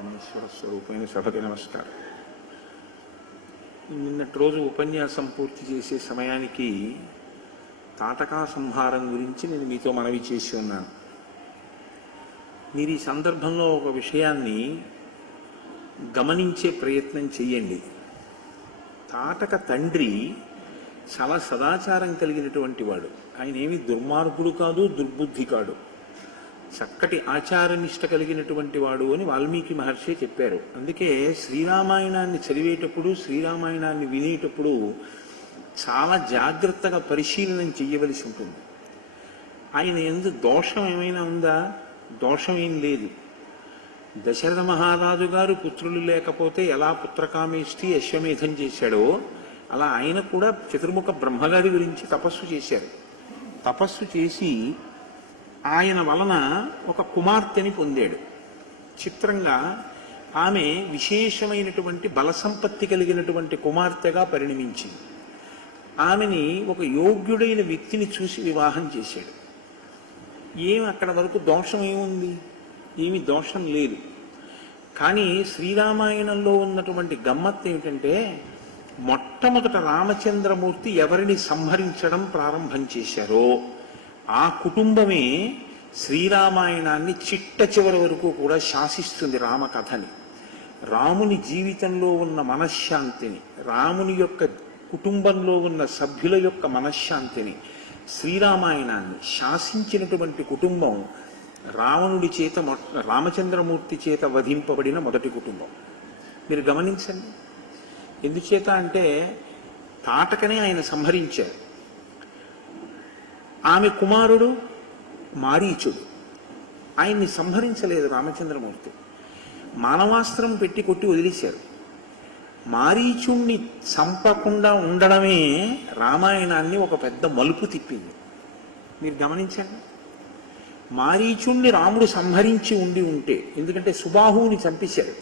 పరమేశ్వర స్వరూపమైన సభకి నమస్కారం. నిన్నటి రోజు ఉపన్యాసం పూర్తి చేసే సమయానికి తాటకా సంహారం గురించి నేను మీతో మనవి చేసి ఉన్నాను. మీరు ఈ సందర్భంలో ఒక విషయాన్ని గమనించే ప్రయత్నం చెయ్యండి. తాటక తండ్రి చాలా సదాచారం కలిగినటువంటి వాడు. ఆయన ఏమి దుర్మార్గుడు కాదు, దుర్బుద్ధి కాడు, చక్కటి ఆచారనిష్ట కలిగినటువంటి వాడు అని వాల్మీకి మహర్షి చెప్పారు. అందుకే శ్రీరామాయణాన్ని చదివేటప్పుడు, శ్రీరామాయణాన్ని వినేటప్పుడు చాలా జాగ్రత్తగా పరిశీలన చెయ్యవలసి ఉంటుంది. ఆయన యందు దోషం ఏమైనా ఉందా? దోషం ఏం లేదు. దశరథ మహారాజు గారు పుత్రులు లేకపోతే ఎలా పుత్రకామేష్టి అశ్వమేధం చేశాడో అలా ఆయన కూడా చతుర్ముఖ బ్రహ్మగారి గురించి తపస్సు చేశారు. తపస్సు చేసి ఆయన వలన ఒక కుమార్తెని పొందాడు. చిత్రంగా ఆమె విశేషమైనటువంటి బలసంపత్తి కలిగినటువంటి కుమార్తెగా పరిణమించింది. ఆమెని ఒక యోగ్యుడైన వ్యక్తిని చూసి వివాహం చేశాడు. ఏమి అక్కడ వరకు దోషం ఏముంది? ఏమి దోషం లేదు. కానీ శ్రీరామాయణంలో ఉన్నటువంటి గమ్మత్తు ఏమిటంటే, మొట్టమొదట రామచంద్రమూర్తి ఎవరిని సంహరించడం ప్రారంభం చేశారో ఆ కుటుంబమే శ్రీరామాయణాన్ని చిట్ట చివరి వరకు కూడా శాసిస్తుంది. రామకథని, రాముని జీవితంలో ఉన్న మనశ్శాంతిని, రాముని యొక్క కుటుంబంలో ఉన్న సభ్యుల యొక్క మనశ్శాంతిని, శ్రీరామాయణాన్ని శాసించినటువంటి కుటుంబం రావణుడి చేత, రామచంద్రమూర్తి చేత వధింపబడిన మొదటి కుటుంబం. మీరు గమనించండి. ఎందుచేత అంటే తాటకనే ఆయన సంహరించారు. ఆమె కుమారుడు మారీచుడు, ఆయన్ని సంహరించలేదు రామచంద్రమూర్తి. మానవాస్త్రం పెట్టి కొట్టి వదిలేశారు. మారీచుణ్ణి చంపకుండా ఉండడమే రామాయణాన్ని ఒక పెద్ద మలుపు తిప్పింది. మీరు గమనించండి. మారీచుణ్ణి రాముడు సంహరించి ఉంటే, ఎందుకంటే సుబాహువుని చంపేశారు,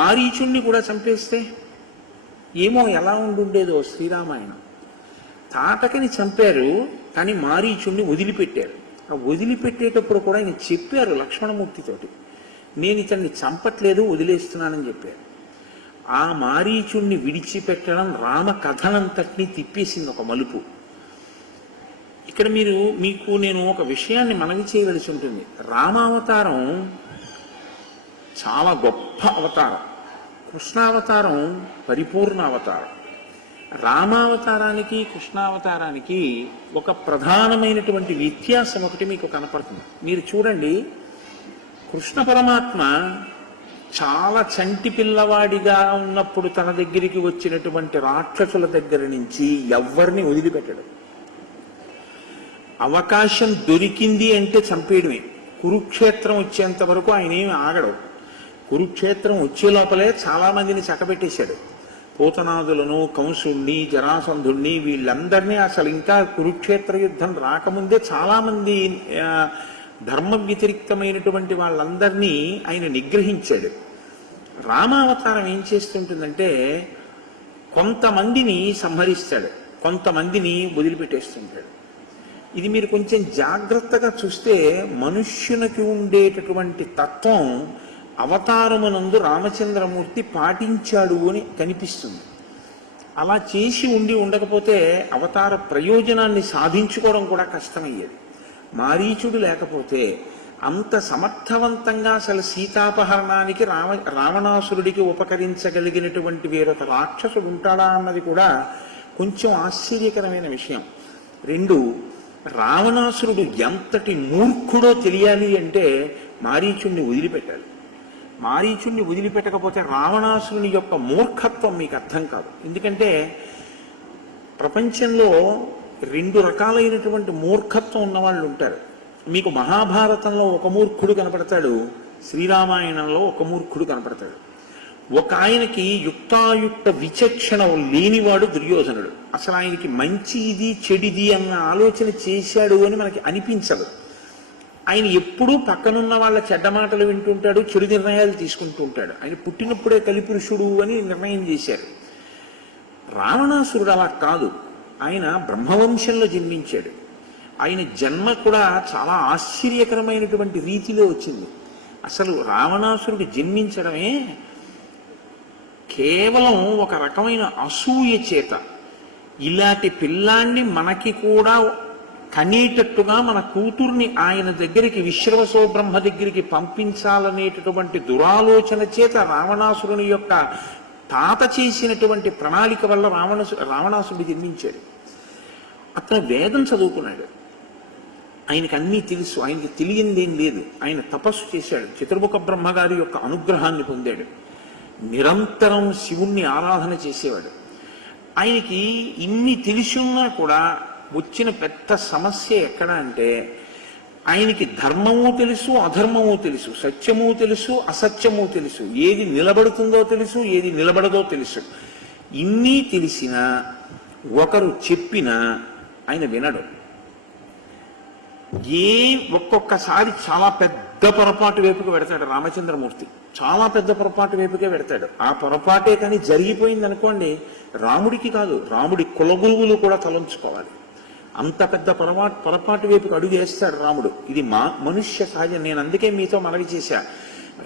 మారీచుణ్ణి కూడా చంపేస్తే ఏమో ఎలా ఉండుండేదో శ్రీరామాయణం. తాటకని చంపారు, కానీ మారీచుణ్ణి వదిలిపెట్టారు. ఆ వదిలిపెట్టేటప్పుడు కూడా ఆయన చెప్పారు లక్ష్మణమూర్తితోటి, నేను ఇతన్ని చంపట్లేదు, వదిలేస్తున్నానని చెప్పారు. ఆ మారీచుణ్ణి విడిచిపెట్టడం రామ కథనంతటినీ తిప్పేసింది ఒక మలుపు. ఇక్కడ మీకు నేను ఒక విషయాన్ని మనవి చేయవలసి ఉంటుంది. రామావతారం చాలా గొప్ప అవతారం, కృష్ణావతారం పరిపూర్ణ అవతారం. రామావతారానికి కృష్ణావతారానికి ఒక ప్రధానమైనటువంటి వ్యత్యాసం ఒకటి మీకు కనపడుతుంది. మీరు చూడండి, కృష్ణ పరమాత్మ చాలా చంటి పిల్లవాడిగా ఉన్నప్పుడు తన దగ్గరికి వచ్చినటువంటి రాక్షసుల దగ్గర నుంచి ఎవ్వరిని వదిలిపెట్టడు. అవకాశం దొరికింది అంటే చంపేయడమే. కురుక్షేత్రం వచ్చేంత వరకు ఆయన ఏమి ఆగడు. కురుక్షేత్రం వచ్చే లోపలే చాలా మందిని చక్కబెట్టేశాడు. పూతనాదులను, కంసుణ్ణి, జరాసంధుణ్ణి, వీళ్ళందరినీ అసలు ఇంకా కురుక్షేత్ర యుద్ధం రాకముందే చాలా మంది ధర్మ వ్యతిరిక్తమైనటువంటి వాళ్ళందరినీ ఆయన నిగ్రహించాడు. రామావతారం ఏం చేస్తుంటుందంటే కొంతమందిని సంహరిస్తాడు, కొంతమందిని వదిలిపెట్టేస్తుంటాడు. ఇది మీరు కొంచెం జాగ్రత్తగా చూస్తే మనుష్యునికి ఉండేటటువంటి తత్వం అవతారమునందు రామచంద్రమూర్తి పాటించాడు అని కనిపిస్తుంది. అలా చేసి ఉండకపోతే అవతార ప్రయోజనాన్ని సాధించుకోవడం కూడా కష్టమయ్యేది. మారీచుడు లేకపోతే అంత సమర్థవంతంగా అసలు సీతాపహరణానికి రావణాసురుడికి ఉపకరించగలిగినటువంటి వేరొక రాక్షసుడు ఉంటాడా అన్నది కూడా కొంచెం ఆశ్చర్యకరమైన విషయం. రెండు, రావణాసురుడు ఎంతటి మూర్ఖుడో తెలియాలి అంటే మారీచుణ్ణి వదిలిపెట్టాలి. మారీచుణ్ణి వదిలిపెట్టకపోతే రావణాసురుని యొక్క మూర్ఖత్వం మీకు అర్థం కాదు. ఎందుకంటే ప్రపంచంలో రెండు రకాలైనటువంటి మూర్ఖత్వం ఉన్నవాళ్ళు ఉంటారు. మీకు మహాభారతంలో ఒక మూర్ఖుడు కనపడతాడు, శ్రీరామాయణంలో ఒక మూర్ఖుడు కనపడతాడు. ఒక ఆయనకి యుక్తాయుక్త విచక్షణ లేనివాడు దుర్యోధనుడు. అసలు ఆయనకి మంచి ఇది చెడిది అన్న ఆలోచన చేశాడు అని మనకి అనిపించదు. ఆయన ఎప్పుడూ పక్కనున్న వాళ్ళ చెడ్డ మాటలు వింటుంటాడు, చెడు నిర్ణయాలు తీసుకుంటూ ఉంటాడు. ఆయన పుట్టినప్పుడే కలిపురుషుడు అని నిర్ణయం చేశారు. రావణాసురుడు అలా కాదు. ఆయన బ్రహ్మవంశంలో జన్మించాడు. ఆయన జన్మ కూడా చాలా ఆశ్చర్యకరమైనటువంటి రీతిలో వచ్చింది. అసలు రావణాసురుడు జన్మించడమే కేవలం ఒక రకమైన అసూయ చేత, ఇలాంటి పిల్లాన్ని మనకి కూడా కనేటట్టుగా మన కూతుర్ని ఆయన దగ్గరికి, విశ్రవసో బ్రహ్మ దగ్గరికి పంపించాలనేటటువంటి దురాలోచన చేత రావణాసురుని యొక్క తాత చేసినటువంటి ప్రణాళిక వల్ల రావణాసురుడు జన్మించాడు. అతను వేదం చదువుకున్నాడు, ఆయనకి అన్నీ తెలుసు, ఆయనకి తెలియందేం లేదు. ఆయన తపస్సు చేశాడు, చతుర్ముఖ బ్రహ్మగారి యొక్క అనుగ్రహాన్ని పొందాడు, నిరంతరం శివుణ్ణి ఆరాధన చేసేవాడు. ఆయనకి ఇన్ని తెలిసిన్నా కూడా వచ్చిన పెద్ద సమస్య ఎక్కడ అంటే, ఆయనకి ధర్మము తెలుసు, అధర్మము తెలుసు, సత్యము తెలుసు, అసత్యము తెలుసు, ఏది నిలబడుతుందో తెలుసు, ఏది నిలబడదో తెలుసు. ఇన్ని తెలిసినా ఒకరు చెప్పినా ఆయన వినడు. ఒక్కొక్కసారి చాలా పెద్ద పొరపాటు వైపుకి పెడతాడు రామచంద్రమూర్తి, చాలా పెద్ద పొరపాటు వైపుకే పెడతాడు. ఆ పొరపాటే కానీ జరిగిపోయింది అనుకోండి, రాముడికి కాదు, రాముడి కులగురువులు కూడా తలంచుకోవాలి. అంత పెద్ద పొరపాటు వైపుకి అడుగు వేస్తాడు రాముడు. ఇది మనుష్య సహజం. నేను అందుకే మీతో మనవి చేశా,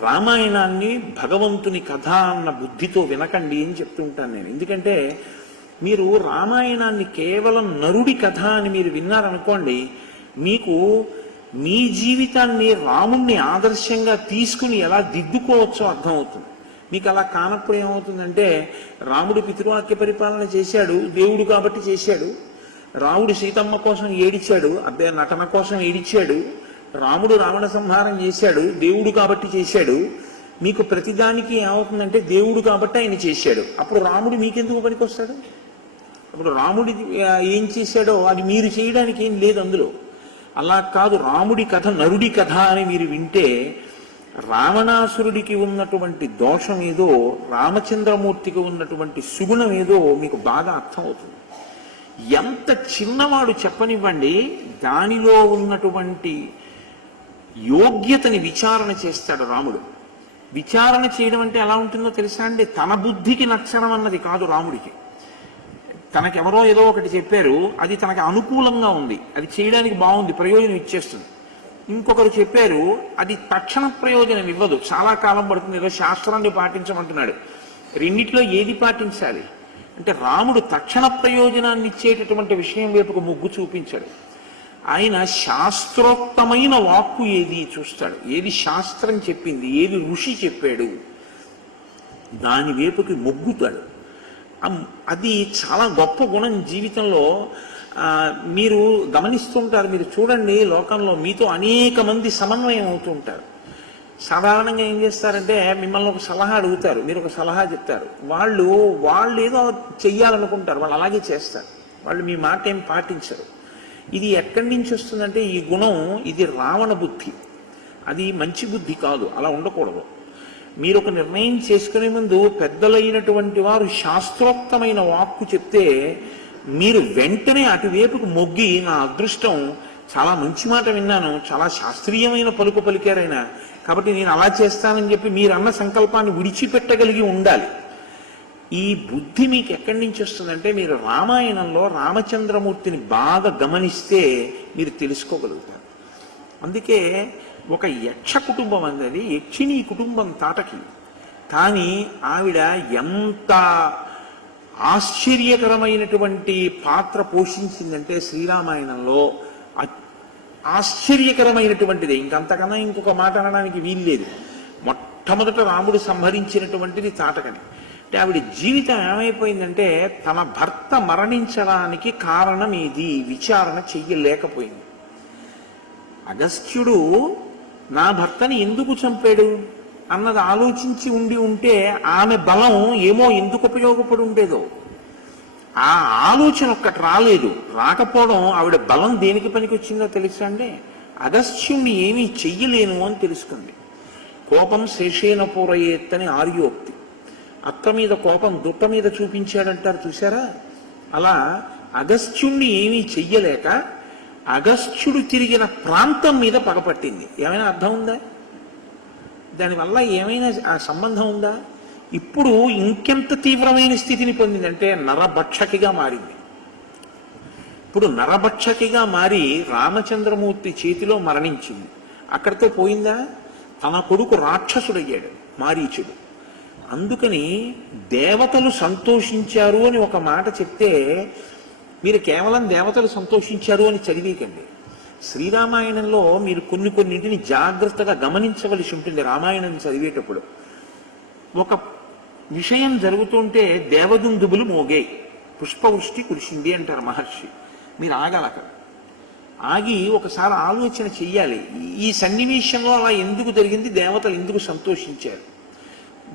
రామాయణాన్ని భగవంతుని కథ అన్న బుద్ధితో వినకండి అని చెప్తుంటాను నేను. ఎందుకంటే మీరు రామాయణాన్ని కేవలం నరుడి కథ అని మీరు విన్నారనుకోండి, మీకు మీ జీవితాన్ని రాముణ్ణి ఆదర్శంగా తీసుకుని ఎలా దిద్దుకోవచ్చో అర్థమవుతుంది. మీకు అలా కానప్పుడు ఏమవుతుందంటే, రాముడు పితృవాక్య పరిపాలన చేశాడు, దేవుడు కాబట్టి చేశాడు. రాముడు సీతమ్మ కోసం ఏడిచాడు, అబ్బాయి నటన కోసం ఏడిచాడు. రాముడు రావణ సంహారం చేశాడు, దేవుడు కాబట్టి చేశాడు. మీకు ప్రతిదానికి ఏమవుతుందంటే, దేవుడు కాబట్టి ఆయన చేశాడు. అప్పుడు రాముడు మీకెందుకు పనికొస్తాడు? అప్పుడు రాముడి ఏం చేశాడో అది మీరు చేయడానికి ఏం లేదు అందులో. అలా కాదు, రాముడి కథ నరుడి కథ అని మీరు వింటే రావణాసురుడికి ఉన్నటువంటి దోషం ఏదో, రామచంద్రమూర్తికి ఉన్నటువంటి సుగుణం ఏదో మీకు బాగా అర్థమవుతుంది. ఎంత చిన్నవాడు చెప్పనివ్వండి, దానిలో ఉన్నటువంటి యోగ్యతని విచారణ చేస్తాడు రాముడు. విచారణ చేయడం అంటే ఎలా ఉంటుందో తెలుసా అండి? తన బుద్ధికి నచ్చడం అన్నది కాదు రాముడికి. తనకెవరో ఏదో ఒకటి చెప్పారు, అది తనకి అనుకూలంగా ఉంది, అది చేయడానికి బాగుంది, ప్రయోజనం ఇచ్చేస్తుంది. ఇంకొకరు చెప్పారు, అది తక్షణ ప్రయోజనం ఇవ్వదు, చాలా కాలం పడుతుంది, ఏదో శాస్త్రాన్ని పాటించమంటున్నాడు. రెండిట్లో ఏది పాటించాలి అంటే, రాముడు తక్షణ ప్రయోజనాన్ని ఇచ్చేటటువంటి విషయం వైపుకు మొగ్గు చూపించాడు. ఆయన శాస్త్రోక్తమైన వాక్కు ఏది చూస్తాడు, ఏది శాస్త్రం చెప్పింది, ఏది ఋషి చెప్పాడు, దాని వైపుకి మొగ్గుతాడు. అది చాలా గొప్ప గుణం జీవితంలో. మీరు గమనిస్తుంటారు, మీరు చూడండి, లోకంలో మీతో అనేక మంది సమన్వయం అవుతూ ఉంటారు. సాధారణంగా ఏం చేస్తారంటే, మిమ్మల్ని ఒక సలహా అడుగుతారు, మీరు ఒక సలహా చెప్తారు, వాళ్ళు ఏదో చెయ్యాలనుకుంటారు, వాళ్ళు అలాగే చేస్తారు, వాళ్ళు మీ మాట ఏం పాటించరు. ఇది ఎక్కడి నుంచి వస్తుందంటే, ఈ గుణం, ఇది రావణ బుద్ధి, అది మంచి బుద్ధి కాదు, అలా ఉండకూడదు. మీరు ఒక నిర్ణయం చేసుకునే ముందు పెద్దలైనటువంటి వారు శాస్త్రోక్తమైన వాక్కు చెప్తే మీరు వెంటనే అటువైపుకు మొగ్గి, నా అదృష్టం, చాలా మంచి మాట విన్నాను, చాలా శాస్త్రీయమైన పలుకు పలికారైనా, కాబట్టి నేను అలా చేస్తానని చెప్పి మీరు అన్న సంకల్పాన్ని విడిచిపెట్టగలిగి ఉండాలి. ఈ బుద్ధి మీకు ఎక్కడి నుంచి వస్తుందంటే, మీరు రామాయణంలో రామచంద్రమూర్తిని బాగా గమనిస్తే మీరు తెలుసుకోగలుగుతారు. అందుకే ఒక యక్ష కుటుంబం అన్నది, యక్షిణీ కుటుంబం తాటకి, కానీ ఆవిడ ఎంత ఆశ్చర్యకరమైనటువంటి పాత్ర పోషించిందంటే శ్రీరామాయణంలో ఆశ్చర్యకరమైనటువంటిది. ఇంకంతకన్నా ఇంకొక మాట అనడానికి వీల్లేదు. మొట్టమొదట రాముడు సంహరించినటువంటిది తాటకని. అంటే ఆవిడ జీవితం ఏమైపోయిందంటే, తన భర్త మరణించడానికి కారణం ఏది విచారణ చెయ్యలేకపోయింది. అగస్త్యుడు నా భర్తని ఎందుకు చంపాడు అన్నది ఆలోచించి ఉంటే ఆమె బలం ఏమో ఎందుకు ఉపయోగపడి ఉండేదో. ఆ ఆలోచన ఒక్కటి రాలేదు. రాకపోవడం ఆవిడ బలం దేనికి పనికొచ్చిందో తెలుసా అండి? అగస్త్యుణ్ణి ఏమీ చెయ్యలేను అని తెలుసుకుంది. కోపం శేషేన పూరయేత్తని ఆర్యోక్తి. అత్త మీద కోపం దుట్ట మీద చూపించాడంటారు చూసారా? అలా అగస్త్యుణ్ణి ఏమీ చెయ్యలేక అగస్త్యుడు తిరిగిన ప్రాంతం మీద పగపట్టింది. ఏమైనా అర్థం ఉందా? దానివల్ల ఏమైనా ఆ సంబంధం ఉందా? ఇప్పుడు ఇంకెంత తీవ్రమైన స్థితిని పొందిందంటే నరభక్షకిగా మారింది. ఇప్పుడు నరభక్షకిగా మారి రామచంద్రమూర్తి చేతిలో మరణించింది. అక్కడితో పోయిందా? తన కొడుకు రాక్షసుడయ్యాడు మారీచుడు. అందుకని దేవతలు సంతోషించారు అని ఒక మాట చెప్తే మీరు కేవలం దేవతలు సంతోషించారు అని చదివేకండి. శ్రీరామాయణంలో మీరు కొన్నింటిని జాగ్రత్తగా గమనించవలసి ఉంటుంది. రామాయణం చదివేటప్పుడు ఒక విషయం జరుగుతుంటే దేవదుందుబులు మోగే, పుష్పవృష్టి కురిసింది అంటారు మహర్షి. మీరు ఆగలక ఆగి ఒకసారి ఆలోచన చెయ్యాలి, ఈ సన్నివేశంలో అలా ఎందుకు జరిగింది, దేవతలు ఎందుకు సంతోషించారు.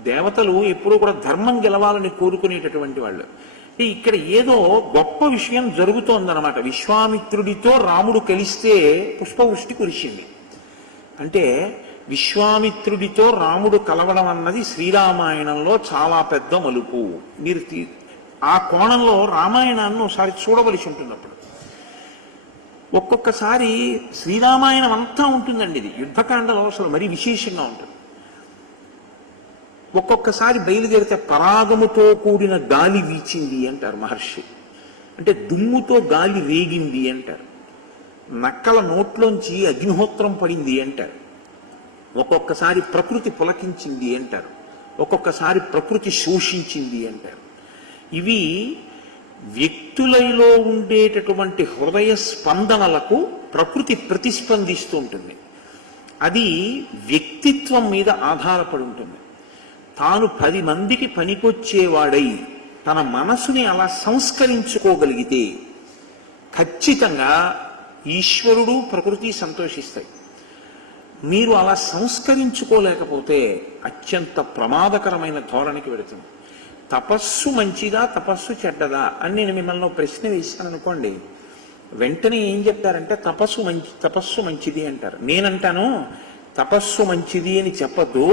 దేవతలు ఎప్పుడూ కూడా ధర్మం గెలవాలని కోరుకునేటటువంటి వాళ్ళు. ఇక్కడ ఏదో గొప్ప విషయం జరుగుతోందన్నమాట. విశ్వామిత్రుడితో రాముడు కలిస్తే పుష్పవృష్టి కురిసింది అంటే విశ్వామిత్రుడితో రాముడు కలవడం అన్నది శ్రీరామాయణంలో చాలా పెద్ద మలుపు. మీరు ఆ కోణంలో రామాయణాన్ని ఒకసారి చూడవలసి ఉంటున్నప్పుడు ఒక్కొక్కసారి శ్రీరామాయణం అంతా ఉంటుందండి. ఇది యుద్ధకాండలో అసలు మరీ విశేషంగా ఉంటుంది. ఒక్కొక్కసారి బయలుదేరితే పరాగముతో కూడిన గాలి వీచింది అంటారు మహర్షి. అంటే దుమ్ముతో గాలి రేగింది అంటారు. నక్కల నోట్లోంచి అగ్నిహోత్రం పడింది అంటారు. ఒక్కొక్కసారి ప్రకృతి పులకించింది అంటారు. ఒక్కొక్కసారి ప్రకృతి శోషించింది అంటారు. ఇవి వ్యక్తులలో ఉండేటటువంటి హృదయ స్పందనలకు ప్రకృతి ప్రతిస్పందిస్తూ ఉంటుంది. అది వ్యక్తిత్వం మీద ఆధారపడి ఉంటుంది. తాను 10 మందికి పనికొచ్చేవాడై తన మనసుని అలా సంస్కరించుకోగలిగితే ఖచ్చితంగా ఈశ్వరుడు ప్రకృతి సంతోషిస్తాయి. మీరు అలా సంస్కరించుకోలేకపోతే అత్యంత ప్రమాదకరమైన ధోరణికి వెళుతుంది. తపస్సు మంచిదా, తపస్సు చెడ్డదా అని నేను మిమ్మల్ని ప్రశ్న వేశాను అనుకోండి, వెంటనే ఏం చెప్తారంటే తపస్సు మంచిది అంటారు. నేనంటాను తపస్సు మంచిది అని చెప్పద్దు,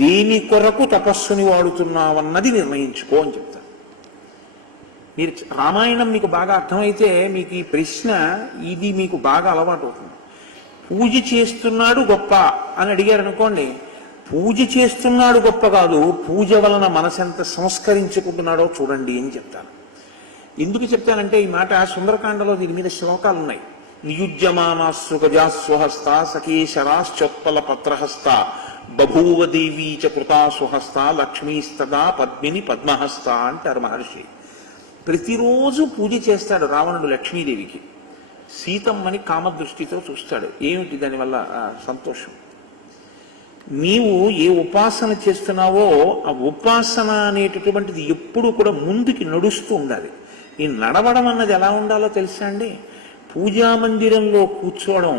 దేని కొరకు తపస్సుని వాడుతున్నావన్నది నిర్ణయించుకో అని చెప్తాను. మీరు రామాయణం మీకు బాగా అర్థమైతే మీకు ఈ ప్రశ్న ఇది మీకు బాగా అలవాటు అవుతుంది. పూజ చేస్తున్నాడు గొప్ప అని అడిగారు అనుకోండి, పూజ చేస్తున్నాడు గొప్ప కాదు, పూజ వలన మనసెంత సంస్కరించుకుంటున్నాడో చూడండి అని చెప్తాను. ఎందుకు చెప్తానంటే ఈ మాట సుందరకాండలో దీని మీద శ్లోకాలు ఉన్నాయి. నియుజ్యమానాస్సు గజాస్వహస్త సకేశరాశ్చోత్పల పత్రహస్త బభూవ దేవీ చ కృతాసుహస్త లక్ష్మీస్తదా పద్మిని పద్మహస్త అంటారు మహర్షి. ప్రతిరోజు పూజ చేస్తాడు రావణుడు లక్ష్మీదేవికి. సీతమ్మని కామదృష్టితో చూస్తాడు. ఏమిటి దానివల్ల సంతోషం? నీవు ఏ ఉపాసన చేస్తున్నావో ఆ ఉపాసన అనేటటువంటిది ఎప్పుడు కూడా ముందుకి నడుస్తూ ఉండాలి. ఈ నడవడం అన్నది ఎలా ఉండాలో తెలుసా అండి? పూజా మందిరంలో కూర్చోవడం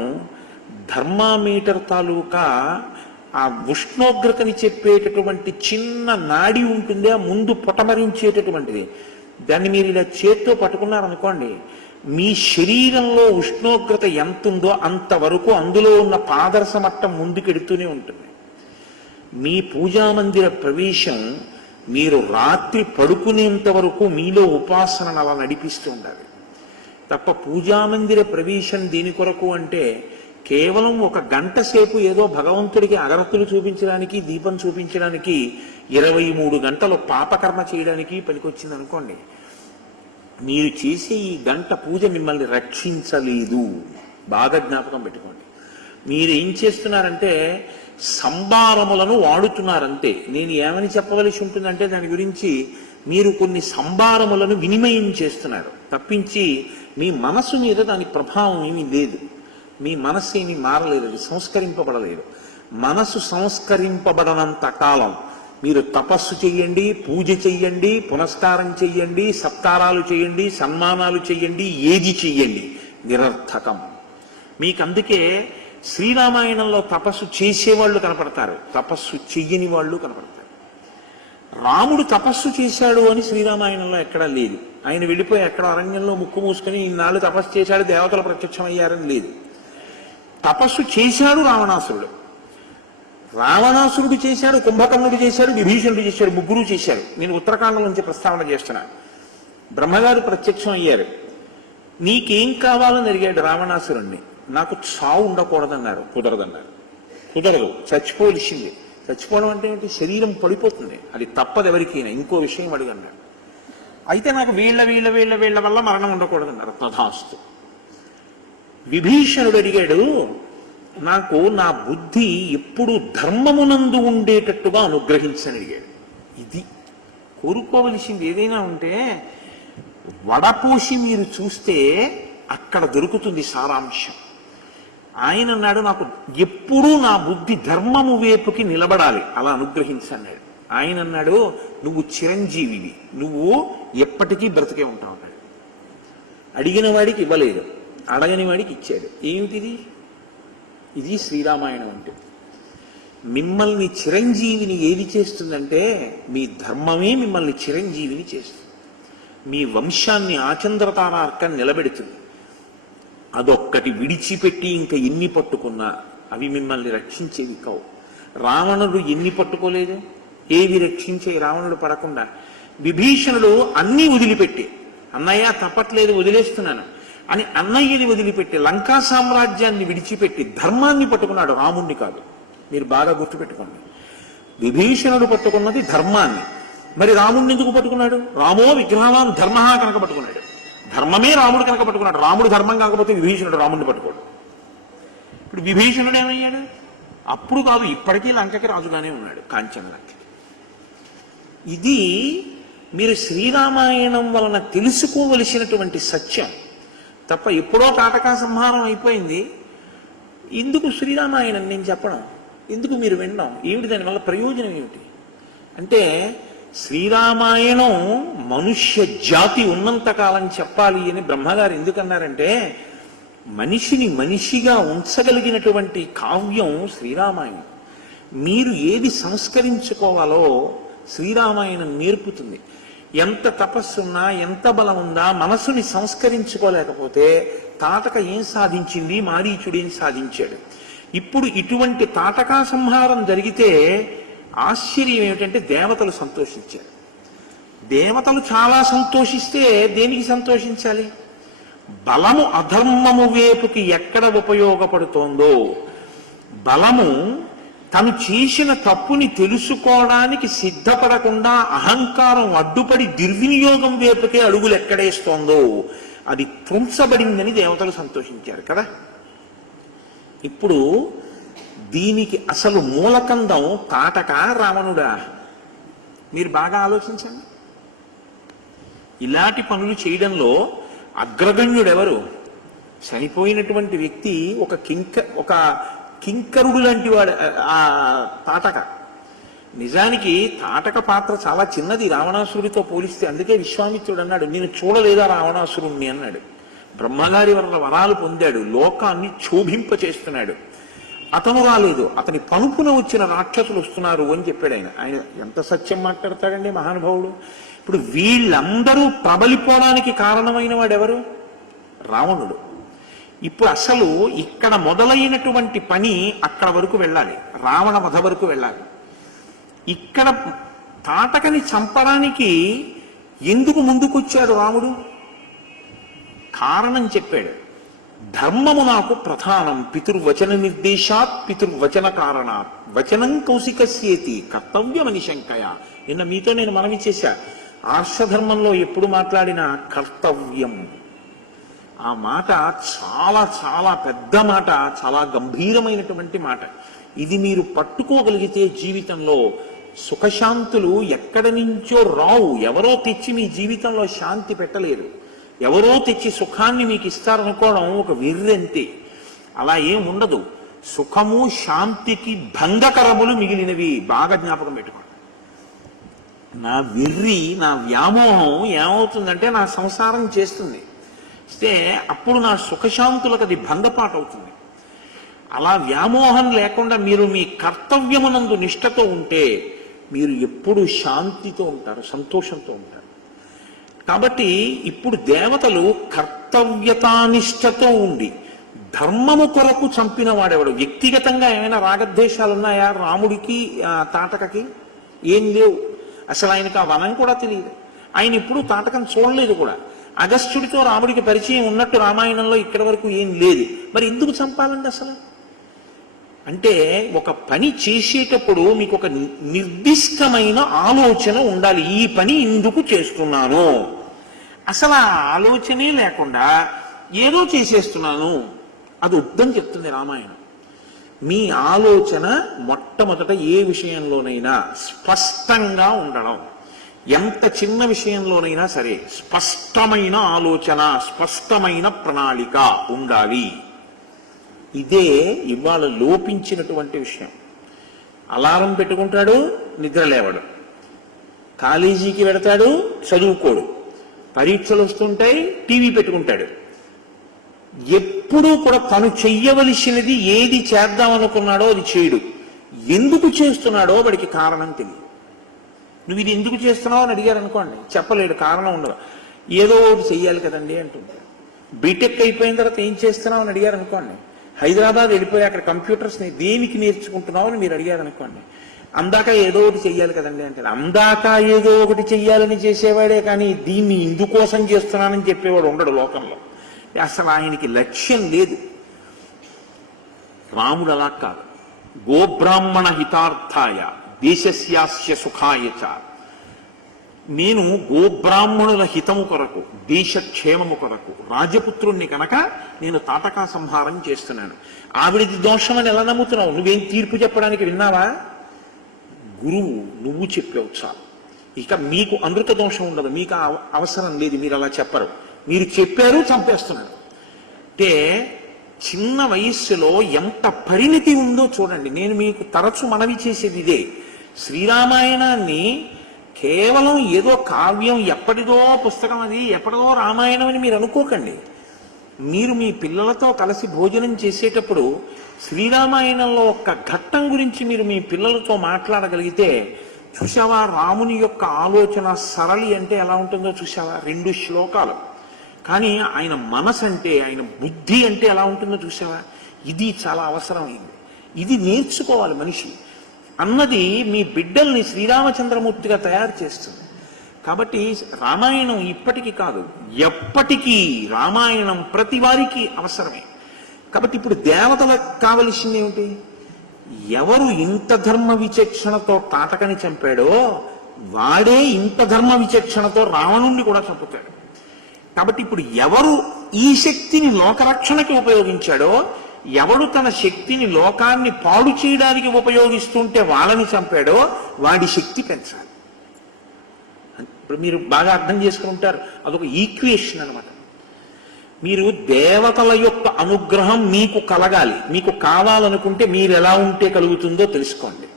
థర్మామీటర్ తాలూకా ఆ ఉష్ణోగ్రతని చెప్పేటటువంటి చిన్న నాడి ఉంటుంది, ఆ ముందు పొటమరించేటటువంటిది. దాన్ని మీరు ఇలా చేత్తో పట్టుకున్నారనుకోండి, మీ శరీరంలో ఉష్ణోగ్రత ఎంత ఉందో అంతవరకు అందులో ఉన్న పాదరస మట్టం ముందుకెడుతూనే ఉంటుంది. మీ పూజామందిర ప్రవేశం మీరు రాత్రి పడుకునేంత వరకు మీలో ఉపాసనను అలా నడిపిస్తూ ఉండాలి తప్ప పూజామందిర ప్రవేశం దేని కొరకు అంటే కేవలం 1 గంట సేపు ఏదో భగవంతుడికి అగరత్తులు చూపించడానికి, దీపం చూపించడానికి, 23 గంటలు పాపకర్మ చేయడానికి పనికొచ్చింది అనుకోండి. మీరు చేసే ఈ గంట పూజ మిమ్మల్ని రక్షించలేదు. బాగా జ్ఞాపకం పెట్టుకోండి. మీరు ఏం చేస్తున్నారంటే సంభారములను వాడుతున్నారంతే. నేను ఏమని చెప్పవలసి ఉంటుందంటే దాని గురించి మీరు కొన్ని సంభారములను వినిమయం చేస్తున్నారు తప్పించి మీ మనసు మీద దాని ప్రభావం ఏమీ లేదు. మీ మనస్సు ఏమీ మారలేదు, అది సంస్కరింపబడలేదు. మనసు సంస్కరింపబడనంత కాలం మీరు తపస్సు చెయ్యండి, పూజ చెయ్యండి, పునస్కారం చెయ్యండి, సత్కారాలు చేయండి, సన్మానాలు చెయ్యండి, ఏది చెయ్యండి, నిరర్థకం. మీకు అందుకే శ్రీరామాయణంలో తపస్సు చేసేవాళ్ళు కనపడతారు, తపస్సు చెయ్యని వాళ్ళు కనపడతారు. రాముడు తపస్సు చేశాడు అని శ్రీరామాయణంలో ఎక్కడా లేదు. ఆయన వెళ్ళిపోయి ఎక్కడ అరణ్యంలో ముక్కు మూసుకొని ఇన్నాళ్ళు తపస్సు చేశాడు, దేవతలు ప్రత్యక్షమయ్యారని లేదు. తపస్సు చేశాడు రావణాసురుడు. రావణాసురుడు చేశాడు, కుంభకర్ణుడు చేశాడు, విభీషణుడు చేశాడు, ముగ్గురు చేశారు. నేను ఉత్తరాఖండం నుంచి ప్రస్తావన చేస్తున్నాను. బ్రహ్మగారు ప్రత్యక్షం అయ్యారు. నీకేం కావాలని అడిగాడు రావణాసురుణ్ణి. నాకు చావు ఉండకూడదన్నారు. కుదరదన్నారు. కుదరదు, చచ్చిపోవలసింది. చచ్చిపోవడం అంటే ఏంటి? శరీరం పడిపోతుంది, అది తప్పదు ఎవరికైనా. ఇంకో విషయం అడిగన్నాడు. అయితే నాకు వీళ్ళ వల్ల మరణం ఉండకూడదన్నారు. తథాస్తు. విభీషణుడు అడిగాడు, నాకు నా బుద్ధి ఎప్పుడు ధర్మమునందు ఉండేటట్టుగా అనుగ్రహించని అడిగాడు. ఇది కోరుకోవలసింది. ఏదైనా ఉంటే వడపోసి మీరు చూస్తే అక్కడ దొరుకుతుంది సారాంశం. ఆయన అన్నాడు, నాకు ఎప్పుడూ నా బుద్ధి ధర్మము వైపుకి నిలబడాలి, అలా అనుగ్రహించన్నాడు. ఆయన అన్నాడు, నువ్వు చిరంజీవివి, నువ్వు ఎప్పటికీ బ్రతికే ఉంటావు అన్నాడు. అడిగిన వాడికి ఇవ్వలేదు, అడగని వాడికి ఇచ్చాడు. ఏమిటిది? ఇది శ్రీరామాయణం అంటే. మిమ్మల్ని చిరంజీవిని ఏది చేస్తుందంటే మీ ధర్మమే మిమ్మల్ని చిరంజీవిని చేస్తుంది. మీ వంశాన్ని ఆచంద్రతారార్కం నిలబెడుతుంది. అదొక్కటి విడిచిపెట్టి ఇంకా ఎన్ని పట్టుకున్నా అవి మిమ్మల్ని రక్షించేవి కావు. రావణుడు ఎన్ని పట్టుకోలేదు, ఏవి రక్షించే రావణుడు పడకుండా. విభీషణుడు అన్నీ వదిలిపెట్టి, అన్నయ్య తప్పట్లేదు వదిలేస్తున్నాను అని అన్నయ్యని వదిలిపెట్టి లంకా సామ్రాజ్యాన్ని విడిచిపెట్టి ధర్మాన్ని పట్టుకున్నాడు, రాముణ్ణి కాదు. మీరు బాగా గుర్తుపెట్టుకోండి. విభీషణుడు పట్టుకున్నది ధర్మాన్ని. మరి రాముడిని ఎందుకు పట్టుకున్నాడు? రామో విగ్రహాలను ధర్మ కనుక పట్టుకున్నాడు. ధర్మమే రాముడు కనుక పట్టుకున్నాడు. రాముడు ధర్మం కాకపోతే విభీషణుడు రాముడిని పట్టుకోడు. ఇప్పుడు విభీషణుడు ఏమయ్యాడు? అప్పుడు కాదు, ఇప్పటికీ లంకకి రాజుగానే ఉన్నాడు, కాంచన లంకకి. ఇది మీరు శ్రీరామాయణం వలన తెలుసుకోవలసినటువంటి సత్యం తప్ప. ఎప్పుడో తాటకా సంహారం అయిపోయింది, ఎందుకు శ్రీరామాయణం నేను చెప్పడం, ఎందుకు మీరు వినడం, ఏమిటి దానివల్ల ప్రయోజనం ఏమిటి అంటే, శ్రీరామాయణం మనుష్య జాతి ఉన్నంతకాలం చెప్పాలి అని బ్రహ్మగారు ఎందుకన్నారంటే, మనిషిని మనిషిగా ఉంచగలిగినటువంటి కావ్యం శ్రీరామాయణం. మీరు ఏది సంస్కరించుకోవాలో శ్రీరామాయణం నేర్పుతుంది. ఎంత తపస్సున్నా, ఎంత బలం ఉందా, మనసుని సంస్కరించుకోలేకపోతే తాటక ఏం సాధించింది, మారీచుడు ఏం సాధించాడు. ఇప్పుడు ఇటువంటి తాటకా సంహారం జరిగితే ఆశ్చర్యం ఏమిటంటే దేవతలు సంతోషించారు. దేవతలు చాలా సంతోషిస్తే దేనికి సంతోషించాలి? బలము అధర్మము వైపుకి ఎక్కడ ఉపయోగపడుతోందో, బలము తను చేసిన తప్పుని తెలుసుకోవడానికి సిద్ధపడకుండా అహంకారం అడ్డుపడి దుర్వినియోగం వైపుకే అడుగులు ఎక్కడేస్తోందో అది త్రుంచబడిందని దేవతలు సంతోషించారు కదా. ఇప్పుడు దీనికి అసలు మూలకందం తాటక రావణుడా? మీరు బాగా ఆలోచించండి. ఇలాంటి పనులు చేయడంలో అగ్రగణ్యుడెవరు? చనిపోయినటువంటి వ్యక్తి ఒక కింకరుడు లాంటి వాడు ఆ తాటక. నిజానికి తాటక పాత్ర చాలా చిన్నది రావణాసురుడితో పోలిస్తే. అందుకే విశ్వామిత్రుడు అన్నాడు, నేను చూడలేదా రావణాసురుణ్ణి అన్నాడు. బ్రహ్మగారి వల్ల వరాలు పొందాడు, లోకాన్ని క్షోభింప చేస్తున్నాడు. అతను రాలేదు, అతని పనుపున వచ్చిన రాక్షసులు వస్తున్నారు అని చెప్పాడు ఆయన. ఆయన ఎంత సత్యం మాట్లాడతాడండి మహానుభావుడు. ఇప్పుడు వీళ్ళందరూ ప్రబలిపోవడానికి కారణమైన వాడెవరు? రావణుడు. ఇప్పుడు అసలు ఇక్కడ మొదలైనటువంటి పని అక్కడ వరకు వెళ్ళాలి, రావణ వధ వరకు వెళ్ళాలి. ఇక్కడ తాటకని చంపడానికి ఎందుకు ముందుకొచ్చాడు రాముడు? కారణం చెప్పాడు. ధర్మము నాకు ప్రధానం, పితుర్వచన నిర్దేశాత్ పితుర్వచన కారణాత్ వచనం కౌశికస్యేతి కర్తవ్యమని శంకయ. నిన్న మీతో నేను మనవి చేశా, ఆర్షధర్మంలో ఎప్పుడు మాట్లాడినా కర్తవ్యం, ఆ మాట చాలా చాలా పెద్ద మాట, చాలా గంభీరమైనటువంటి మాట. ఇది మీరు పట్టుకోగలిగితే జీవితంలో సుఖశాంతులు ఎక్కడి నుంచో రావు. ఎవరో తెచ్చి మీ జీవితంలో శాంతి పెట్టలేరు, ఎవరో తెచ్చి సుఖాన్ని మీకు ఇస్తారనుకోవడం ఒక వెర్రంతే. అలా ఏం ఉండదు. సుఖము శాంతికి భంగకరములు మిగిలినవి. బాగా జ్ఞాపకం పెట్టుకోండి. నా వెర్రి, నా వ్యామోహం ఏమవుతుందంటే నా సంసారం చేస్తుంది, అప్పుడు నా సుఖశాంతులకు అది భంగపాటు అవుతుంది. అలా వ్యామోహం లేకుండా మీరు మీ కర్తవ్యమునందు నిష్ఠతో ఉంటే మీరు ఎప్పుడు శాంతితో ఉంటారు, సంతోషంతో ఉంటారు. కాబట్టి ఇప్పుడు దేవతలు కర్తవ్యతానిష్టతో ఉండి ధర్మము కొరకు చంపిన వాడెవడు? వ్యక్తిగతంగా ఏమైనా రాగద్వేషాలు ఉన్నాయా రాముడికి తాటకకి? ఏం లేవు. అసలు ఆయనకు ఆ వనం కూడా తెలియదు. ఆయన ఇప్పుడు తాటకం చూడలేదు కూడా. అగస్త్యుడితో రాముడికి పరిచయం ఉన్నట్టు రామాయణంలో ఇక్కడి వరకు ఏం లేదు. మరి ఎందుకు చంపాలండి అసలు? అంటే ఒక పని చేసేటప్పుడు మీకు ఒక నిర్దిష్టమైన ఆలోచన ఉండాలి. ఈ పని ఎందుకు చేస్తున్నాను, అసలు ఆ ఆలోచనే లేకుండా ఏదో చేసేస్తున్నాను, అది వద్దని చెప్తుంది రామాయణం. మీ ఆలోచన మొట్టమొదట ఏ విషయంలోనైనా స్పష్టంగా ఉండడం. ఎంత చిన్న విషయంలోనైనా సరే స్పష్టమైన ఆలోచన, స్పష్టమైన ప్రణాళిక ఉండాలి. ఇదే ఇవాళ లోపించినటువంటి విషయం. అలారం పెట్టుకుంటాడు, నిద్ర లేవడు. కాలేజీకి వెడతాడు, చదువుకోడు. పరీక్షలు వస్తుంటాయి, టీవీ పెట్టుకుంటాడు. ఎప్పుడూ కూడా తను చెయ్యవలసినది ఏది చేద్దామనుకున్నాడో అది చేయడు. ఎందుకు చేస్తున్నాడో వాడికి కారణం తెలియదు. నువ్వు ఇది ఎందుకు చేస్తున్నావు అని అడిగారు అనుకోండి, చెప్పలేడు, కారణం ఉండదు. ఏదో ఒకటి చెయ్యాలి కదండి అంటుంటాడు. బీటెక్ అయిపోయిన తర్వాత ఏం చేస్తున్నావు అని అడిగారు అనుకోండి, హైదరాబాద్ వెళ్ళిపోయి అక్కడ కంప్యూటర్స్ని దేనికి నేర్చుకుంటున్నావు అని మీరు అడిగారు అనుకోండి, అందాక ఏదో ఒకటి చెయ్యాలి కదండి అంటే, అందాక ఏదో ఒకటి చెయ్యాలని చేసేవాడే కానీ దీన్ని ఇందుకోసం చేస్తున్నానని చెప్పేవాడు ఉండడు లోకంలో. అసలు ఆయనకి లక్ష్యం లేదు. రాముడు అలా కాదు. గోబ్రాహ్మణ హితార్థాయ దేశస్యాస్య సుఖాయ చ. నేను గోబ్రాహ్మణుల హితము కొరకు, దేశక్షేమము కొరకు, రాజపుత్రుణ్ణి కనుక నేను తాటకా సంహారం చేస్తున్నాను. ఆవిడిది దోషం అని ఎలా నమ్ముతున్నావు? నువ్వేం తీర్పు చెప్పడానికి విన్నావా? గురువు నువ్వు చెప్పావు చాలు. ఇక మీకు అమృత దోషం ఉండదు, మీకు అవసరం లేదు, మీరు అలా చెప్పరు. మీరు చెప్పారు, చంపేస్తున్నారు. అంటే చిన్న వయస్సులో ఎంత పరిణితి ఉందో చూడండి. నేను మీకు తరచు మనవి చేసేది ఇదే. శ్రీరామాయణాన్ని కేవలం ఏదో కావ్యం, ఎప్పటిదో పుస్తకం, అది ఎప్పటిదో రామాయణం అని మీరు అనుకోకండి. మీరు మీ పిల్లలతో కలిసి భోజనం చేసేటప్పుడు శ్రీరామాయణంలో ఒక్క ఘట్టం గురించి మీరు మీ పిల్లలతో మాట్లాడగలిగితే, చూసావా రాముని యొక్క ఆలోచన సరళి అంటే ఎలా ఉంటుందో చూసావా? 2 శ్లోకాలు. కానీ ఆయన మనసు అంటే, ఆయన బుద్ధి అంటే ఎలా ఉంటుందో చూసావా? ఇది చాలా అవసరమైంది. ఇది నేర్చుకోవాలి మనిషి అన్నది మీ బిడ్డల్ని శ్రీరామచంద్రమూర్తిగా తయారు చేస్తుంది. కాబట్టి రామాయణం ఇప్పటికీ కాదు, ఎప్పటికీ రామాయణం ప్రతి వారికి అవసరమే. కాబట్టి ఇప్పుడు దేవతలకు కావలసింది ఏమిటి? ఎవరు ఇంత ధర్మ విచక్షణతో తాటకని చంపాడో వాడే ఇంత ధర్మ విచక్షణతో రావణుణ్ణి కూడా చంపుతాడు. కాబట్టి ఇప్పుడు ఎవరు ఈ శక్తిని లోకరక్షణకి ఉపయోగించాడో, ఎవడు తన శక్తిని లోకాన్ని పాడు చేయడానికి ఉపయోగిస్తుంటే వాళ్ళని చంపాడో వాడి శక్తి పెంచాలి. ఇప్పుడు మీరు బాగా అర్థం చేసుకుంటారు, అదొక ఈక్వేషన్ అనమాట. మీరు దేవతల యొక్క అనుగ్రహం మీకు కలగాలి, మీకు కావాలనుకుంటే మీరు ఎలా ఉంటే కలుగుతుందో తెలుసుకోండి.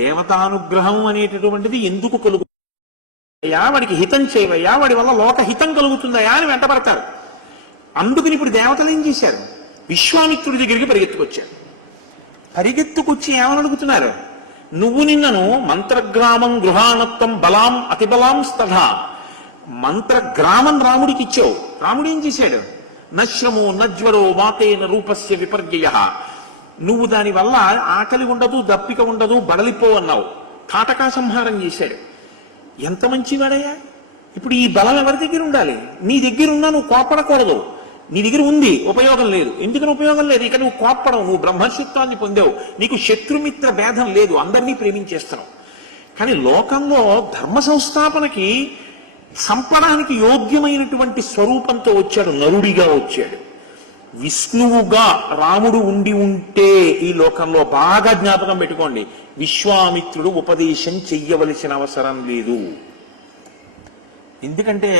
దేవతానుగ్రహం అనేటటువంటిది ఎందుకు కలుగుతుందయ్యా? వాడికి హితం చేయవయ్యా, వాడి వల్ల లోక హితం కలుగుతుందయా అని వెంటబడతారు. అందుకని ఇప్పుడు దేవతలు ఏం చేశారు? విశ్వామిత్రుడి దగ్గరికి పరిగెత్తుకొచ్చారు. పరిగెత్తుకొచ్చి ఏమని అడుగుతున్నారు? నువ్వు నిన్నను మంత్రగ్రామం గృహానత్వం బలాం అతిబలాం స్తథా, మంత్రగ్రామం రాముడికి ఇచ్చావు. రాముడు ఏం చేశాడు? నశ్రమో నజ్వరో వాతేన రూపస్య విపర్యయ. నువ్వు దానివల్ల ఆకలి ఉండదు, దప్పిక ఉండదు, బడలిపో అన్నావు. తాటకా సంహారం చేశాడు. ఎంత మంచివాడయ్యా! ఇప్పుడు ఈ బలం ఎవరి దగ్గర ఉండాలి? నీ దగ్గర ఉన్నా నువ్వు కోపడకూడదు. నీ దగ్గర ఉంది, ఉపయోగం లేదు. ఎందుకని ఉపయోగం లేదు? ఇక నువ్వు కోప్పడవు, నువ్వు బ్రహ్మశిత్వాన్ని పొందావు, నీకు శత్రుమిత్ర భేదం లేదు, అందరినీ ప్రేమించేస్తున్నావు. కానీ లోకంలో ధర్మ సంస్థాపనకి చంపడానికి యోగ్యమైనటువంటి స్వరూపంతో వచ్చాడు, నరుడిగా వచ్చాడు. విష్ణువుగా రాముడు ఉండి ఉంటే ఈ లోకంలో బాగా జ్ఞాపకం పెట్టుకోండి, విశ్వామిత్రుడు ఉపదేశం చెయ్యవలసిన అవసరం లేదు. ఎందుకంటే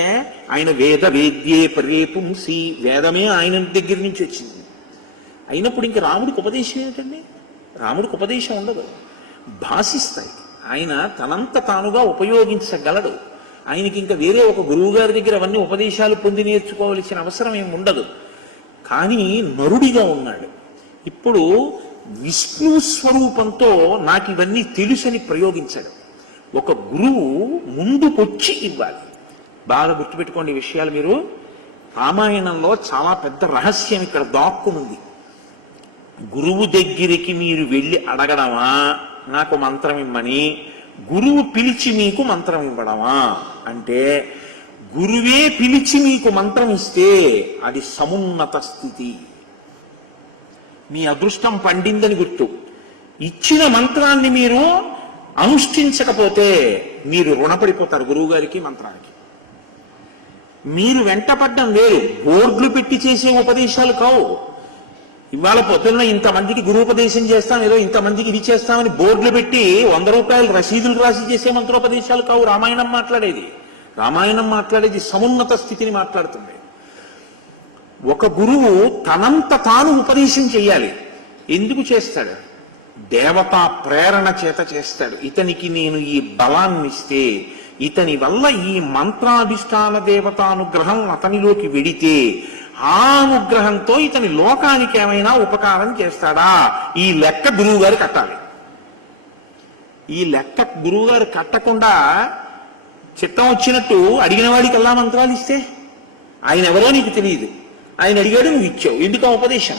ఆయన వేద వేద్యే పరేపుంసి, వేదమే ఆయన దగ్గర నుంచి వచ్చింది. అయినప్పుడు ఇంక రాముడికి ఉపదేశం ఏంటండి? రాముడికి ఉపదేశం ఉండదు, భాషిస్తాయి. ఆయన తనంత తానుగా ఉపయోగించగలడు. ఆయనకి ఇంకా వేరే ఒక గురువు గారి దగ్గర అవన్నీ ఉపదేశాలు పొంది నేర్చుకోవలసిన అవసరం ఏమి ఉండదు. కానీ నరుడిగా ఉన్నాడు. ఇప్పుడు విష్ణు స్వరూపంతో నాకు ఇవన్నీ తెలుసని ప్రయోగించాడు. ఒక గురువు ముందుకొచ్చి ఇవ్వాలి. బాగా గుర్తుపెట్టుకోండి ఈ విషయాలు. మీరు రామాయణంలో చాలా పెద్ద రహస్యం ఇక్కడ దాక్కునుంది. గురువు దగ్గరికి మీరు వెళ్ళి అడగడమా నాకు మంత్రం ఇమ్మని, గురువు పిలిచి మీకు మంత్రం ఇవ్వడమా అంటే, గురువే పిలిచి మీకు మంత్రం ఇస్తే అది సమున్నత స్థితి, మీ అదృష్టం పండిందని గుర్తు. ఇచ్చిన మంత్రాన్ని మీరు అనుష్ఠించకపోతే మీరు రుణపడిపోతారు గురువు గారికి, మంత్రానికి. మీరు వెంటపడ్డం వేరు, బోర్డులు పెట్టి చేసే ఉపదేశాలు కావు. ఇవాళ పొద్దున్న ఇంతమందికి గురూపదేశం చేస్తాం, ఏదో ఇంతమందికి ఇది చేస్తామని బోర్డులు పెట్టి 100 రూపాయలు రసీదులు రాసి చేసే మంత్రోపదేశాలు కావు రామాయణం మాట్లాడేది. రామాయణం మాట్లాడేది సమున్నత స్థితిని మాట్లాడుతుంది. ఒక గురువు తనంత తాను ఉపదేశం చెయ్యాలి. ఎందుకు చేస్తాడు? దేవతా ప్రేరణ చేత చేస్తాడు. ఇతనికి నేను ఈ బలాన్ని ఇస్తే, ఇతని వల్ల ఈ మంత్రాధిష్టాన దేవతానుగ్రహం అతనిలోకి వెడితే ఆ అనుగ్రహంతో ఇతని లోకానికి ఏమైనా ఉపకారం చేస్తాడా? ఈ లెక్క గురువుగారు కట్టాలి. ఈ లెక్క గురువుగారు కట్టకుండా చిత్తం వచ్చినట్టు అడిగిన వాడికి ఎలా మంత్రాలు ఇస్తే, ఆయన ఎవరో నీకు తెలియదు, ఆయన అడిగాడు నువ్వు ఇచ్చావు. ఎందుకు ఆ ఉపదేశం?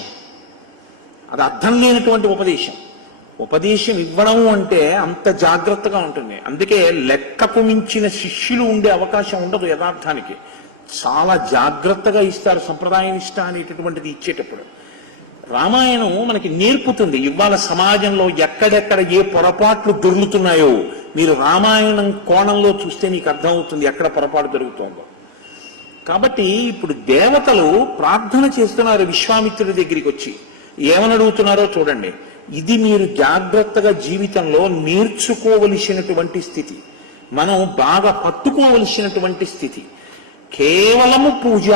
అది అర్థం లేనటువంటి ఉపదేశం. ఉపదేశం ఇవ్వడం అంటే అంత జాగ్రత్తగా ఉంటుంది. అందుకే లెక్కకు మించిన శిష్యులు ఉండే అవకాశం ఉండదు. యథార్థానికి చాలా జాగ్రత్తగా ఇస్తారు సంప్రదాయ నిష్ట అనేటటువంటిది ఇచ్చేటప్పుడు. రామాయణం మనకి నేర్పుతుంది. ఇవాళ సమాజంలో ఎక్కడెక్కడ ఏ పొరపాట్లు దొరుకుతున్నాయో మీరు రామాయణం కోణంలో చూస్తే నీకు అర్థమవుతుంది ఎక్కడ పొరపాటు జరుగుతుందో. కాబట్టి ఇప్పుడు దేవతలు ప్రార్థన చేస్తున్నారు విశ్వామిత్రుడి దగ్గరికి వచ్చి. ఏమని అడుగుతున్నారో చూడండి. ఇది మీరు జాగ్రత్తగా జీవితంలో నేర్చుకోవలసినటువంటి స్థితి, మనం బాగా పట్టుకోవలసినటువంటి స్థితి. కేవలము పూజ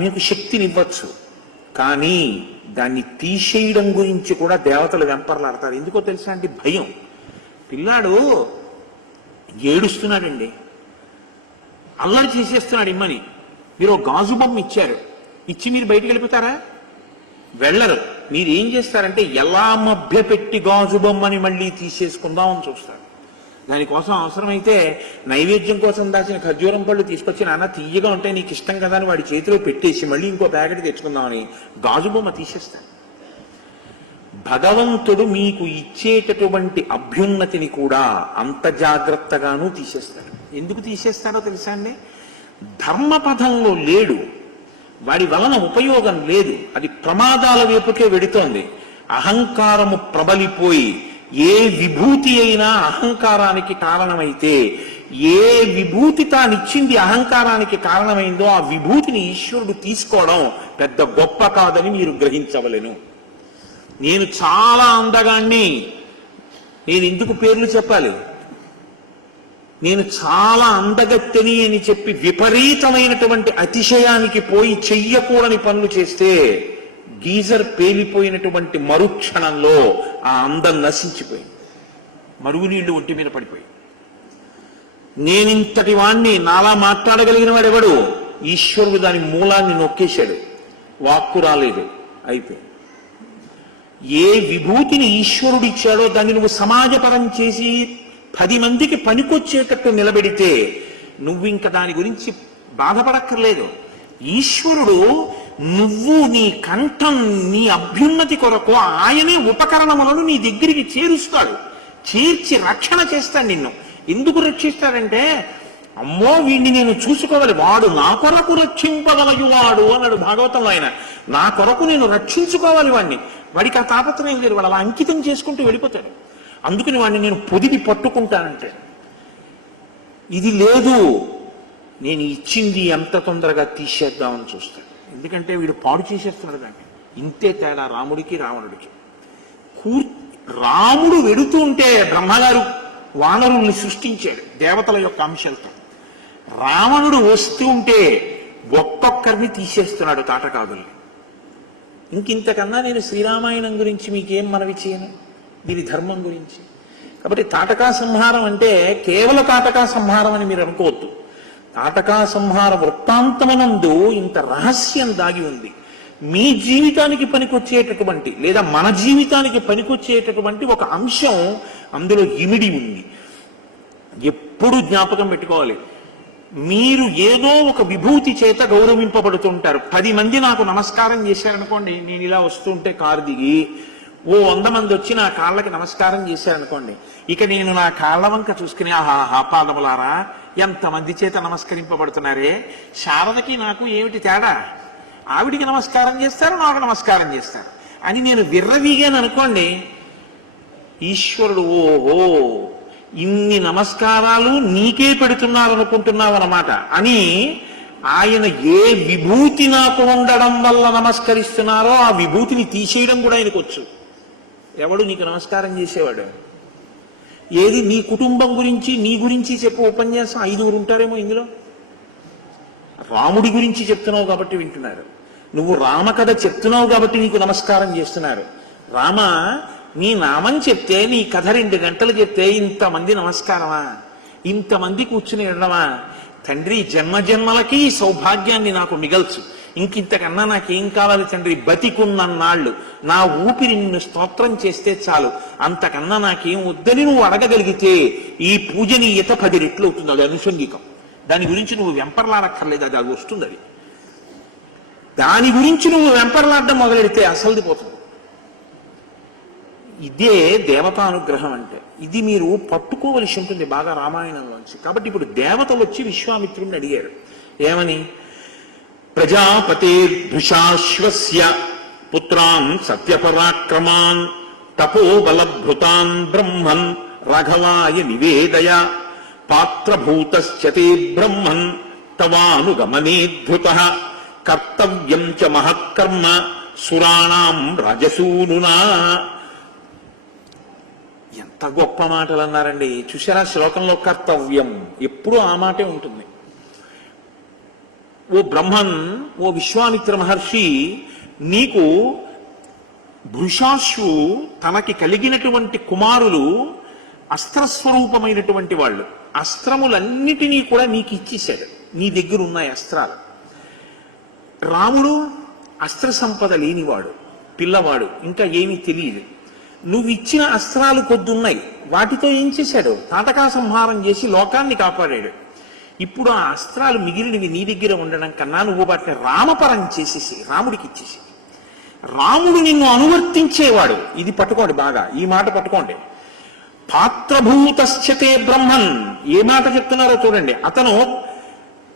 మీకు శక్తినివ్వచ్చు, కానీ దాన్ని తీసేయడం గురించి కూడా దేవతలు వెంపర్లాడతారు. ఎందుకో తెలుసా అండి? భయం. పిల్లాడు ఏడుస్తున్నాడండి, అల్లరి చేసేస్తున్నాడు ఇమ్మని. మీరు గాజు బొమ్మ ఇచ్చారు, ఇచ్చి మీరు బయటికి వెళ్ళిపోతారా? వెళ్ళరు. మీరు ఏం చేస్తారంటే ఎలా మభ్యపెట్టి గాజు బొమ్మని మళ్ళీ తీసేసుకుందామని చూస్తారు. దానికోసం అవసరమైతే నైవేద్యం కోసం దాచిన ఖర్జూరం పళ్ళు తీసుకొచ్చి నాన్న తీయగా ఉంటే నీకు ఇష్టం కదా అని వాడి చేతిలో పెట్టేసి మళ్ళీ ఇంకో ప్యాకెట్ తెచ్చుకుందామని గాజు బొమ్మ తీసేస్తాడు. భగవంతుడు మీకు ఇచ్చేటటువంటి అభ్యున్నతిని కూడా అంత జాగ్రత్తగానూ తీసేస్తాడు. ఎందుకు తీసేస్తాడో తెలుసా అండి? ధర్మపథంలో లేడు, వాడి వలన ఉపయోగం లేదు, అది ప్రమాదాల వైపుకే వెడుతోంది. అహంకారము ప్రబలిపోయి ఏ విభూతి అయినా అహంకారానికి కారణమైతే, ఏ విభూతి తానిచ్చింది అహంకారానికి కారణమైందో ఆ విభూతిని ఈశ్వరుడు తీసుకోవడం పెద్ద గొప్ప కాదని మీరు గ్రహించవలెను. నేను చాలా అందగాన్ని, నేను ఎందుకు పేర్లు చెప్పాలి? నేను చాలా అందగత్తెని అని చెప్పి విపరీతమైనటువంటి అతిశయానికి పోయి చెయ్యకూడని పనులు చేస్తే గీజర్ పేలిపోయినటువంటి మరుక్షణంలో ఆ అందం నశించిపోయింది, మరుగునీళ్లు ఒంటి మీద పడిపోయి. నేనింతటి వాణ్ణి, నాలా మాట్లాడగలిగిన వాడెవడు? ఈశ్వరుడు దాని మూలాన్ని నొక్కేశాడు, వాక్కు రాలేదు, అయిపోయింది. ఏ విభూతిని ఈశ్వరుడు ఇచ్చాడో దాన్ని నువ్వు సమాజపరం చేసి 10 మందికి పనికొచ్చేటట్టు నిలబెడితే నువ్వు ఇంకా దాని గురించి బాధపడక్కర్లేదు. ఈశ్వరుడు నువ్వు నీ కంఠం, నీ అభ్యున్నతి కొరకు ఆయనే ఉపకరణములను నీ దగ్గరికి చేరుస్తాడు, చేర్చి రక్షణ చేస్తాడు నిన్ను. ఎందుకు రక్షిస్తాడంటే, అమ్మో వీడిని నేను చూసుకోవాలి, వాడు నా కొరకు రక్షింపగలయువాడు అన్నాడు భాగవతంలో ఆయన. నా కొరకు నేను రక్షించుకోవాలి వాడిని. వాడికి ఆ తాపత్రయం లేదు, వాడు అలా అంకితం చేసుకుంటూ వెళ్ళిపోతాడు. అందుకని వాడిని నేను పొదిగి పట్టుకుంటానంటే. ఇది లేదు, నేను ఇచ్చింది ఎంత తొందరగా తీసేద్దామని చూస్తాడు. ఎందుకంటే వీడు పాడు చేసేస్తున్నాడు దాన్ని. ఇంతే తేడా రాముడికి రావణుడికి. రాముడు వెడుతూ ఉంటే బ్రహ్మగారు వానరుల్ని సృష్టించాడు దేవతల యొక్క అంశాలతో. రావణుడు వస్తూ ఉంటే ఒక్కొక్కరిని తీసేస్తున్నాడు తాటకాదుల్ని. ఇంకింతకన్నా నేను శ్రీరామాయణం గురించి మీకేం మనవి చేయను, దీని ధర్మం గురించి. కాబట్టి తాటకా సంహారం అంటే కేవల తాటకా సంహారం అని మీరు అనుకోవద్దు. తాటకా సంహార వృత్తాంతమనందు ఇంత రహస్యం దాగి ఉంది. మీ జీవితానికి పనికొచ్చేటటువంటి, లేదా మన జీవితానికి పనికొచ్చేటటువంటి ఒక అంశం అందులో ఇమిడి ఉంది. ఎప్పుడు జ్ఞాపకం పెట్టుకోవాలి. మీరు ఏదో ఒక విభూతి చేత గౌరవింపబడుతుంటారు. 10 మంది నాకు నమస్కారం చేశారనుకోండి, నేను ఇలా వస్తుంటే కారు దిగి 100 మంది వచ్చి నా కాళ్ళకి నమస్కారం చేశారనుకోండి, ఇక నేను నా కాళ్ళ వంక చూసుకుని ఆహా పాదములారా ఎంతమంది చేత నమస్కరింపబడుతున్నారే, శారదకి నాకు ఏమిటి తేడా? ఆవిడికి నమస్కారం చేస్తారు, నాకు నమస్కారం చేస్తారు అని నేను విర్రవీగాను అనుకోండి, ఈశ్వరుడు ఓహో ఇన్ని నమస్కారాలు నీకే పెడుతున్నారు అనుకుంటున్నావు అన్నమాట అని ఆయన ఏ విభూతి నాకు ఉండడం వల్ల నమస్కరిస్తున్నారో ఆ విభూతిని తీసేయడం కూడా ఆయనకు వచ్చు. ఎవడు నీకు నమస్కారం చేసేవాడు? ఏది నీ కుటుంబం గురించి నీ గురించి చెప్పు ఉపన్యాసం 5 ఉంటారేమో ఇందులో. రాముడి గురించి చెప్తున్నావు కాబట్టి వింటున్నారు, నువ్వు రామకథ చెప్తున్నావు కాబట్టి నీకు నమస్కారం చేస్తున్నారు. రామ, నీ నామం చెప్తే, నీ కథ 2 గంటలు చెప్తే ఇంతమంది నమస్కారమా? ఇంతమంది కూర్చుని వినడమా? తండ్రి, జన్మజన్మలకి సౌభాగ్యాన్ని నాకు మిగల్చు, ఇంకింతకన్నా నాకేం కావాలి తండ్రి? బతికున్నన్నాళ్ళు నా ఊపిరి నిన్ను స్తోత్రం చేస్తే చాలు, అంతకన్నా నాకేం వద్దని నువ్వు అడగగలిగితే ఈ పూజనీయత 10 రెట్లు అవుతుంది. అది అనుషంగికం. దాని గురించి నువ్వు వెంపర్లాడక్కర్లేదు, అది వస్తుంది. అది దాని గురించి నువ్వు వెంపర్లాడడం మొదలెడితే అసలుది పోతుంది. ఇదే దేవతానుగ్రహం అంటే. ఇది మీరు పట్టుకోవలసి ఉంటుంది బాగా రామాయణంలోంచి. కాబట్టి ఇప్పుడు దేవతలు వచ్చి విశ్వామిత్రుడిని అడిగారు ఏమని? ప్రజాపతిర్భృశాశ్వస్య పుత్రాన్ సత్యపరాక్రమాన్ తపోబలభృతాన్ బ్రహ్మన్ రాఘవాయ నివేదయ పాత్రభూతశ్చతే బ్రహ్మన్ తవానుగమనేద్ధృతః కర్తవ్యం చ మహత్కర్మ సురాణాం రాజసూనునా. ఎంత గొప్ప మాటలు అన్నారండి. చూసారా శ్లోకంలో? కర్తవ్యం ఎప్పుడూ ఆ మాటే ఉంటుంది. ఓ బ్రహ్మన్, ఓ విశ్వామిత్ర మహర్షి, నీకు భృశాశ్వు తనకి కలిగినటువంటి కుమారులు అస్త్రస్వరూపమైనటువంటి వాళ్ళు. అస్త్రములన్నిటినీ కూడా నీకు ఇచ్చేశాడు. నీ దగ్గర ఉన్నాయి అస్త్రాలు. రాముడు అస్త్ర సంపద లేనివాడు, పిల్లవాడు, ఇంకా ఏమీ తెలియదు. నువ్వు ఇచ్చిన అస్త్రాలు కొద్దున్నాయి. వాటితో ఏం చేశాడు? తాటకా సంహారం చేసి లోకాన్ని కాపాడాడు. ఇప్పుడు ఆ అస్త్రాలు మిగిలినవి నీ దగ్గర ఉండడం కన్నా నువ్వు వాటిని రామపరం చేసేసి రాముడికి ఇచ్చేసి, రాముడు నిన్ను అనువర్తించేవాడు. ఇది పట్టుకోండి బాగా, ఈ మాట పట్టుకోండి. పాత్రభూతశ్చతే బ్రహ్మన్, ఏ మాట చెప్తున్నారో చూడండి. అతను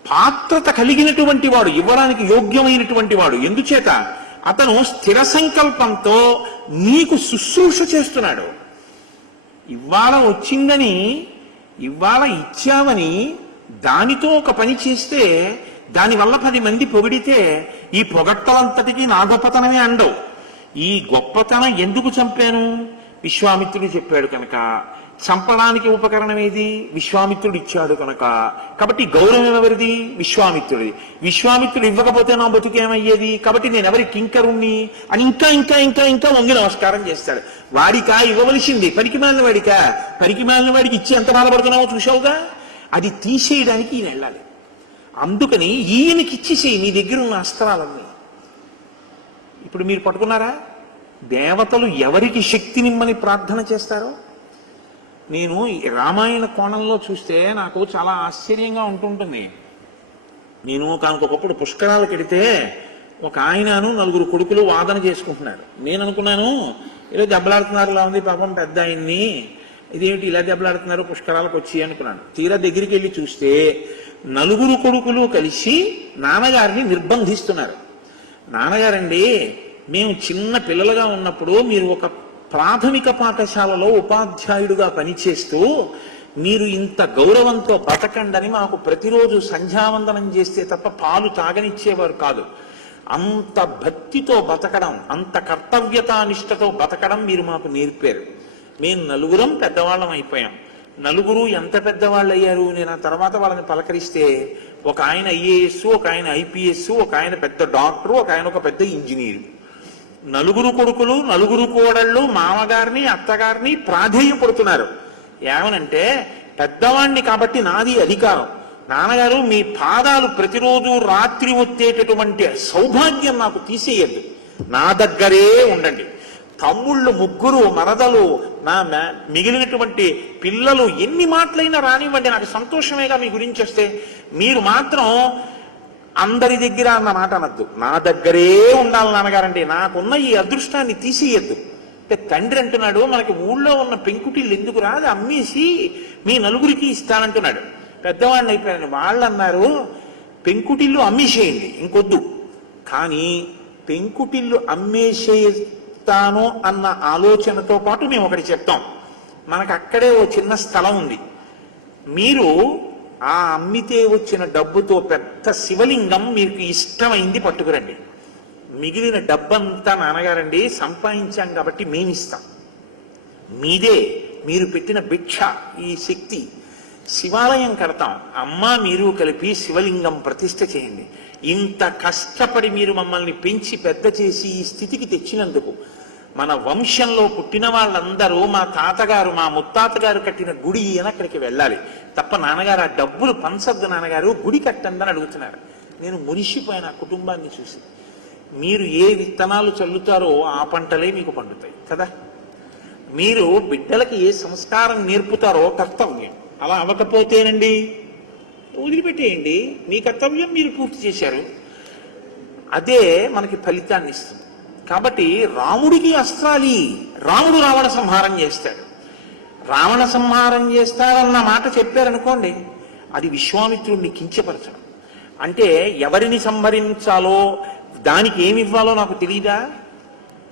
పాత్రత కలిగినటువంటి వాడు, ఇవ్వడానికి యోగ్యమైనటువంటి వాడు. ఎందుచేత? అతను స్థిర సంకల్పంతో నీకు శుశ్రూష చేస్తున్నాడు. ఇవాళ వచ్చిందని, ఇవాళ ఇచ్చావని దానితో ఒక పని చేస్తే దానివల్ల 10 మంది పొగిడితే ఈ పొగట్టలంతటికీ నా గొప్పతనమే అండవు. ఈ గొప్పతనం ఎందుకు చంపాను? విశ్వామిత్రుడు చెప్పాడు కనుక. చంపడానికి ఉపకరణం ఏది? విశ్వామిత్రుడు ఇచ్చాడు కనుక. కాబట్టి గౌరవం ఎవరిది? విశ్వామిత్రుడిది. విశ్వామిత్రుడు ఇవ్వకపోతే నా బతుకేమయ్యేది? కాబట్టి నేను ఎవరి కింకరుణ్ణి అని ఇంకా ఇంకా ఇంకా ఇంకా వంగి నమస్కారం చేస్తాడు. వాడికా ఇవ్వవలసింది? పనికిమాలిన వాడికా? పనికిమాలిన వాడికి ఇచ్చి ఎంత బాధపడుతున్నావో చూసావుగా. అది తీసేయడానికి ఈయన వెళ్ళాలి. అందుకని ఈయనకి ఇచ్చేసేయి నీ దగ్గర ఉన్న అస్త్రాలన్నీ. ఇప్పుడు మీరు పట్టుకున్నారా? దేవతలు ఎవరికి శక్తి నిమ్మని ప్రార్థన చేస్తారో. నేను రామాయణ కోణంలో చూస్తే నాకు చాలా ఆశ్చర్యంగా ఉంటుంటుంది. నేను ఒకప్పుడు పుష్కరాలకు వెడితే ఒక ఆయనను 4 కొడుకులు వాదన చేసుకుంటున్నారు. నేను అనుకున్నాను ఏదో దెబ్బలాడుతున్నారులా ఉంది పాపం పెద్ద ఆయన్ని, ఇదేమిటి ఇలా దెబ్బలాడుతున్నారు పుష్కరాలకు వచ్చి అనుకున్నాను. తీరా దగ్గరికి వెళ్ళి చూస్తే 4 కొడుకులు కలిసి నాన్నగారిని నిర్బంధిస్తున్నారు. నాన్నగారండి, మేము చిన్న పిల్లలుగా ఉన్నప్పుడు మీరు ఒక ప్రాథమిక పాఠశాలలో ఉపాధ్యాయుడుగా పనిచేస్తూ మీరు ఇంత గౌరవంతో బతకండని మాకు ప్రతిరోజు సంధ్యావందనం చేస్తే తప్ప పాలు తాగనిచ్చేవారు కాదు. అంత భక్తితో బతకడం, అంత కర్తవ్యతానిష్టతో బతకడం మీరు మాకు నేర్పారు. మేము 4 పెద్దవాళ్ళం అయిపోయాం. 4 ఎంత పెద్దవాళ్ళు అయ్యారు? నేను ఆ తర్వాత వాళ్ళని పలకరిస్తే ఒక ఆయన ఐఏఎస్, ఒక ఆయన ఐపీఎస్, ఒక ఆయన పెద్ద డాక్టరు, ఒక ఆయన ఒక పెద్ద ఇంజనీరు. 4 కొడుకులు, 4 కోడళ్ళు మామగారిని అత్తగారిని ప్రాధేయపడుతున్నారు. ఏమనంటే, పెద్దవాణ్ణి కాబట్టి నాది అధికారం. నాన్నగారు మీ పాదాలు ప్రతిరోజు రాత్రి వచ్చేటటువంటి సౌభాగ్యం నాకు తీసేయద్దు, నా దగ్గరే ఉండండి. తమ్ముళ్ళు 3 మరదలు, నా మిగిలినటువంటి పిల్లలు ఎన్ని మాటలైనా రానివ్వండి, నాకు సంతోషమేగా మీ గురించి వస్తే. మీరు మాత్రం అందరి దగ్గర అన్న మాట అనద్దు, నా దగ్గరే ఉండాలి నాన్నగారండి. నాకున్న ఈ అదృష్టాన్ని తీసేయద్దు. అంటే తండ్రి అంటున్నాడు, మనకి ఊళ్ళో ఉన్న పెంకుటిల్లు ఎందుకు రాదు, అమ్మేసి మీ 4కి ఇస్తానంటున్నాడు. పెద్దవాడిని అయిపోయాను. వాళ్ళు అన్నారు, పెంకుటిల్లు అమ్మేసేయండి, ఇంకొద్దు. కానీ పెంకుటిల్లు అమ్మేసేస్తాను అన్న ఆలోచనతో పాటు మేము ఒకటి చెప్తాం. మనకు అక్కడే ఓ చిన్న స్థలం ఉంది. మీరు ఆ అమ్మితే వచ్చిన డబ్బుతో పెద్ద శివలింగం మీకు ఇష్టమైంది పట్టుకురండి. మిగిలిన డబ్బంతా నాన్నగారండి సంపాదించాం కాబట్టి మేమిస్తాం, మీదే, మీరు పెట్టిన భిక్ష ఈ శక్తి, శివాలయం కడతాం, అమ్మ మీరు కలిపి శివలింగం ప్రతిష్ఠ చేయండి. ఇంత కష్టపడి మీరు మమ్మల్ని పెంచి పెద్ద చేసి ఈ స్థితికి తెచ్చినందుకు మన వంశంలో పుట్టిన వాళ్ళందరూ మా తాతగారు మా ముత్తాతగారు కట్టిన గుడి అని అక్కడికి వెళ్ళాలి తప్ప నాన్నగారు ఆ డబ్బులు పంచద్దు నాన్నగారు, గుడి కట్టండి అని అడుగుతున్నారు. నేను మురిసిపోయిన కుటుంబాన్ని చూసి. మీరు ఏ విత్తనాలు చల్లుతారో ఆ పంటలే మీకు పండుతాయి కదా. మీరు బిడ్డలకి ఏ సంస్కారం నేర్పుతారో కర్తవ్యం. అలా అవ్వకపోతేనండి వదిలిపెట్టేయండి, మీ కర్తవ్యం మీరు పూర్తి చేశారు, అదే మనకి ఫలితాన్ని ఇస్తుంది. కాబట్టి రాముడికి అస్త్రాలి, రాముడు రావణ సంహారం చేస్తాడు. రావణ సంహారం చేస్తాడన్న మాట చెప్పారనుకోండి, అది విశ్వామిత్రుడిని కించపరచడం. అంటే ఎవరిని సంహరించాలో దానికి ఏమి ఇవ్వాలో నాకు తెలియదా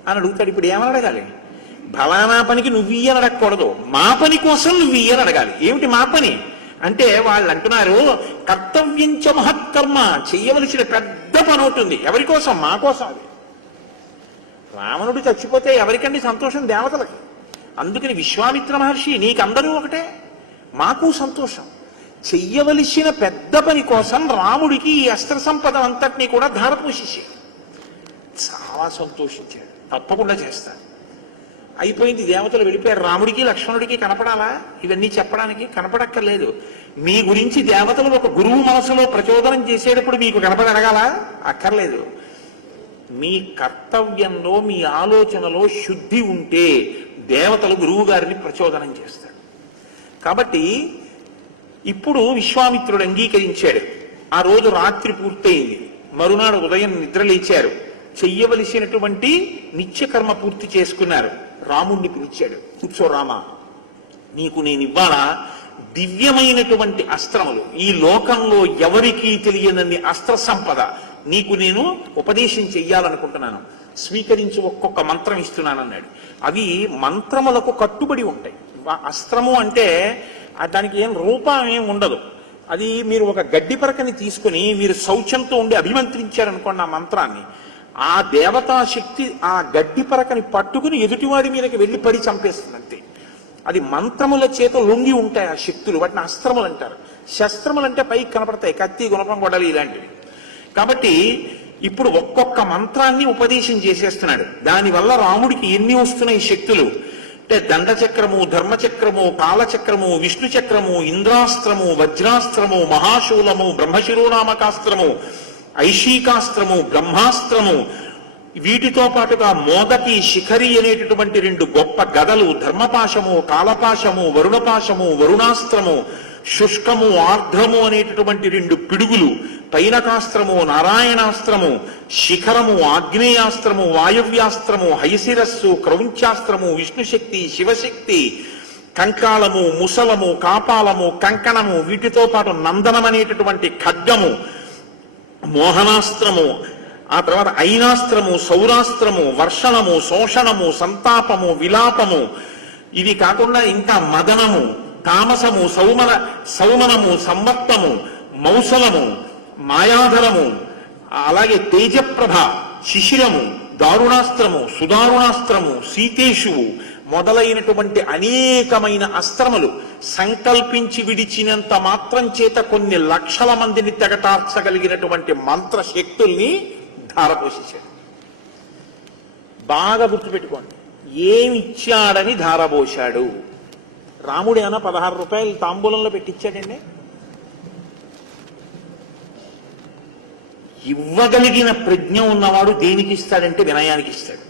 అని అడుగుతాడు. ఇప్పుడు ఏమని అడగాలి? ఫలానా పనికి నువ్వు ఇయ్యని అడగకూడదు, మా పని కోసం నువ్వు ఇయ్యని అడగాలి. ఏమిటి మా పని అంటే వాళ్ళు అంటున్నారు కర్తవ్యంచ మహత్కర్మ, చెయ్యవలసిన పెద్ద పని అవుతుంది. ఎవరి కోసం? మా కోసం. అది రావణుడు చచ్చిపోతే ఎవరికండి సంతోషం? దేవతలకి. అందుకని విశ్వామిత్ర మహర్షి నీకందరూ ఒకటే, మాకు సంతోషం. చెయ్యవలసిన పెద్ద పని కోసం రాముడికి ఈ అస్త్ర సంపద అంతటినీ కూడా ధారపోషించాడు. చాలా సంతోషించాడు, తప్పకుండా చేస్తాడు. అయిపోయింది, దేవతలు వెళ్ళిపోయారు. రాముడికి లక్ష్మణుడికి కనపడాలా ఇవన్నీ చెప్పడానికి? కనపడక్కర్లేదు. మీ గురించి దేవతలు ఒక గురువు మనసులో ప్రచోదనం చేసేటప్పుడు మీకు కనపడగల అక్కర్లేదు. మీ కర్తవ్యంలో మీ ఆలోచనలో శుద్ధి ఉంటే దేవతలు గురువు గారిని ప్రచోదనం చేస్తారు. కాబట్టి ఇప్పుడు విశ్వామిత్రుడు అంగీకరించాడు. ఆ రోజు రాత్రి పూర్తయింది, మరునాడు ఉదయం నిద్రలేచారు, చెయ్యవలసినటువంటి నిత్యకర్మ పూర్తి చేసుకున్నారు. రాముణ్ణి పిలిచాడు, కూర్చో రామా, నీకు నేను ఇవ్వాలా దివ్యమైనటువంటి అస్త్రములు, ఈ లోకంలో ఎవరికీ తెలియనన్ని అస్త్ర సంపద నీకు నేను ఉపదేశం చెయ్యాలనుకుంటున్నాను, స్వీకరించి ఒక్కొక్క మంత్రం ఇస్తున్నాను అన్నాడు. అవి మంత్రములకు కట్టుబడి ఉంటాయి. అస్త్రము అంటే దానికి ఏం రూపం ఏం ఉండదు. అది మీరు ఒక గడ్డి పరకని తీసుకుని మీరు శౌచంతో ఉండి అభిమంత్రించారనుకోండి ఆ మంత్రాన్ని, ఆ దేవతా శక్తి ఆ గడ్డి పరకని పట్టుకుని ఎదుటివాడి మీదకి వెళ్ళి పడి చంపేస్తుంది అంతే. అది మంత్రముల చేత లొంగి ఉంటాయి ఆ శక్తులు, వాటిని అస్త్రములు అంటారు. శస్త్రములు అంటే పైకి కనపడతాయి, కత్తి, గుణపం, గొడవలు ఇలాంటివి. కాబట్టి ఇప్పుడు ఒక్కొక్క మంత్రాన్ని ఉపదేశం చేసేస్తున్నాడు. దానివల్ల రాముడికి ఎన్ని వస్తున్నాయి శక్తులు అంటే దండచక్రము, ధర్మచక్రము, కాలచక్రము, విష్ణు చక్రము, ఇంద్రాస్త్రము, వజ్రాస్త్రము, మహాశూలము, బ్రహ్మశిరోనామకాస్త్రము, ఐషీకాస్త్రము, బ్రహ్మాస్త్రము, వీటితో పాటుగా మోదకి, శిఖరి అనేటటువంటి 2 గొప్ప గదలు, ధర్మపాశము, కాలపాశము, వరుణపాశము, వరుణాస్త్రము, శుష్కము, ఆర్ద్రము అనేటటువంటి 2 పిడుగులు, పైనకాస్త్రము, నారాయణాస్త్రము, శిఖరము, ఆగ్నేయాస్త్రము, వాయవ్యాస్త్రము, హయశిరస్సు, క్రౌంచాస్త్రము, విష్ణుశక్తి, శివశక్తి, కంకాళము, ముసలము, కాపాలము, కంకణము, వీటితో పాటు నందనం అనేటటువంటి ఖడ్గము, మోహనాస్త్రము, ఆ తర్వాత ఐనాస్త్రము, సౌరాస్త్రము, వర్షణము, శోషణము, సంతాపము, విలాపము, ఇవి కాకుండా ఇంకా మదనము, తామసము, సౌమనము, సంవర్తము, మౌసలము, మాయాధరము, అలాగే తేజప్రభ, శిశిరము, దారుణాస్త్రము, సుదారుణాస్త్రము, సీతేషువు మొదలైనటువంటి అనేకమైన అస్త్రములు సంకల్పించి విడిచినంత మాత్రం చేత కొన్ని లక్షల మందిని తెగటార్చగలిగినటువంటి మంత్ర శక్తుల్ని ధారపోషించాడు. బాగా గుర్తుపెట్టుకోండి, ఏమిచ్చాడని ధారపోశాడు. రాముడు ఏమన్నా 16 రూపాయలు తాంబూలంలో పెట్టించాడండి? ఇవ్వగలిగిన ప్రజ్ఞ ఉన్నవాడు దేనికి ఇస్తాడంటే వినయానికి ఇస్తాడు.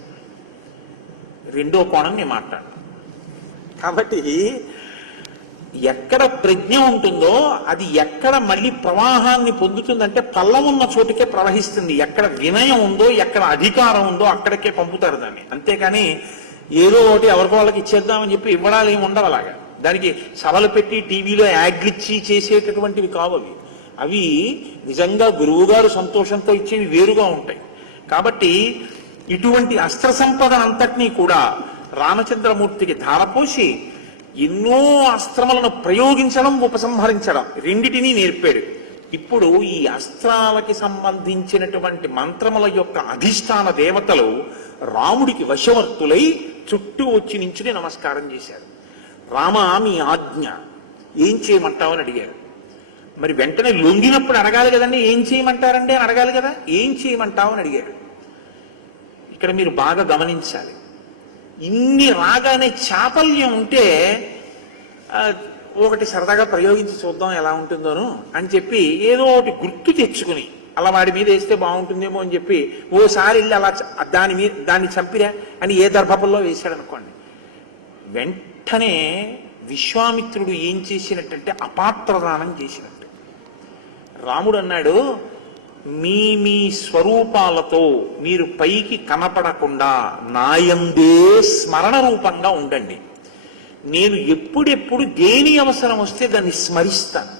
రెండో కోణం నేను మాట్లాడు. కాబట్టి ఎక్కడ ప్రజ్ఞ ఉంటుందో అది ఎక్కడ మళ్ళీ ప్రవాహాన్ని పొందుతుందంటే పల్లం ఉన్న చోటుకే ప్రవహిస్తుంది. ఎక్కడ వినయం ఉందో, ఎక్కడ అధికారం ఉందో అక్కడికే పంపుతారు దాన్ని. అంతేకాని ఏదో ఒకటి ఎవరికో వాళ్ళకి ఇచ్చేద్దామని చెప్పి ఇవ్వడాలు ఏమి ఉండవు. అలాగా దానికి సభలు పెట్టి టీవీలో యాడ్లు ఇచ్చి చేసేటటువంటివి కావు అవి. అవి నిజంగా గురువు గారు సంతోషంతో ఇచ్చేవి వేరుగా ఉంటాయి. కాబట్టి ఇటువంటి అస్త్ర సంపద అంతటినీ కూడా రామచంద్రమూర్తికి ధారపోసి ఎన్నో అస్త్రములను ప్రయోగించడం, ఉపసంహరించడం రెండిటినీ నేర్పాడు. ఇప్పుడు ఈ అస్త్రాలకి సంబంధించినటువంటి మంత్రముల యొక్క అధిష్టాన దేవతలు రాముడికి వశవర్తులై చుట్టూ వచ్చి నించుని నమస్కారం చేశారు. రామ, మీ ఆజ్ఞ, ఏం చేయమంటావని అడిగారు. మరి వెంటనే లొంగినప్పుడు అడగాలి కదండి, ఏం చేయమంటారండి అని అడగాలి కదా. ఏం చేయమంటావని అడిగారు. ఇక్కడ మీరు బాగా గమనించాలి. ఇన్ని రాగానే చాపల్యం ఉంటే ఒకటి సరదాగా ప్రయోగించి చూద్దాం ఎలా ఉంటుందోను అని చెప్పి ఏదో ఒకటి గుర్తు తెచ్చుకుని అలా వాడి మీద వేస్తే బాగుంటుందేమో అని చెప్పి ఓసారి వెళ్ళి అలా దాన్ని చంపిరా అని ఏ దర్భపల్లో వేశాడు అనుకోండి. వెంటనే విశ్వామిత్రుడు ఏం చేసినట్టంటే అపాత్రదానం చేసినట్టు. రాముడు అన్నాడు, మీ మీ స్వరూపాలతో మీరు పైకి కనపడకుండా నాయందే స్మరణ రూపంగా ఉండండి. నేను ఎప్పుడెప్పుడు దేని అవసరం వస్తే దాన్ని స్మరిస్తాను.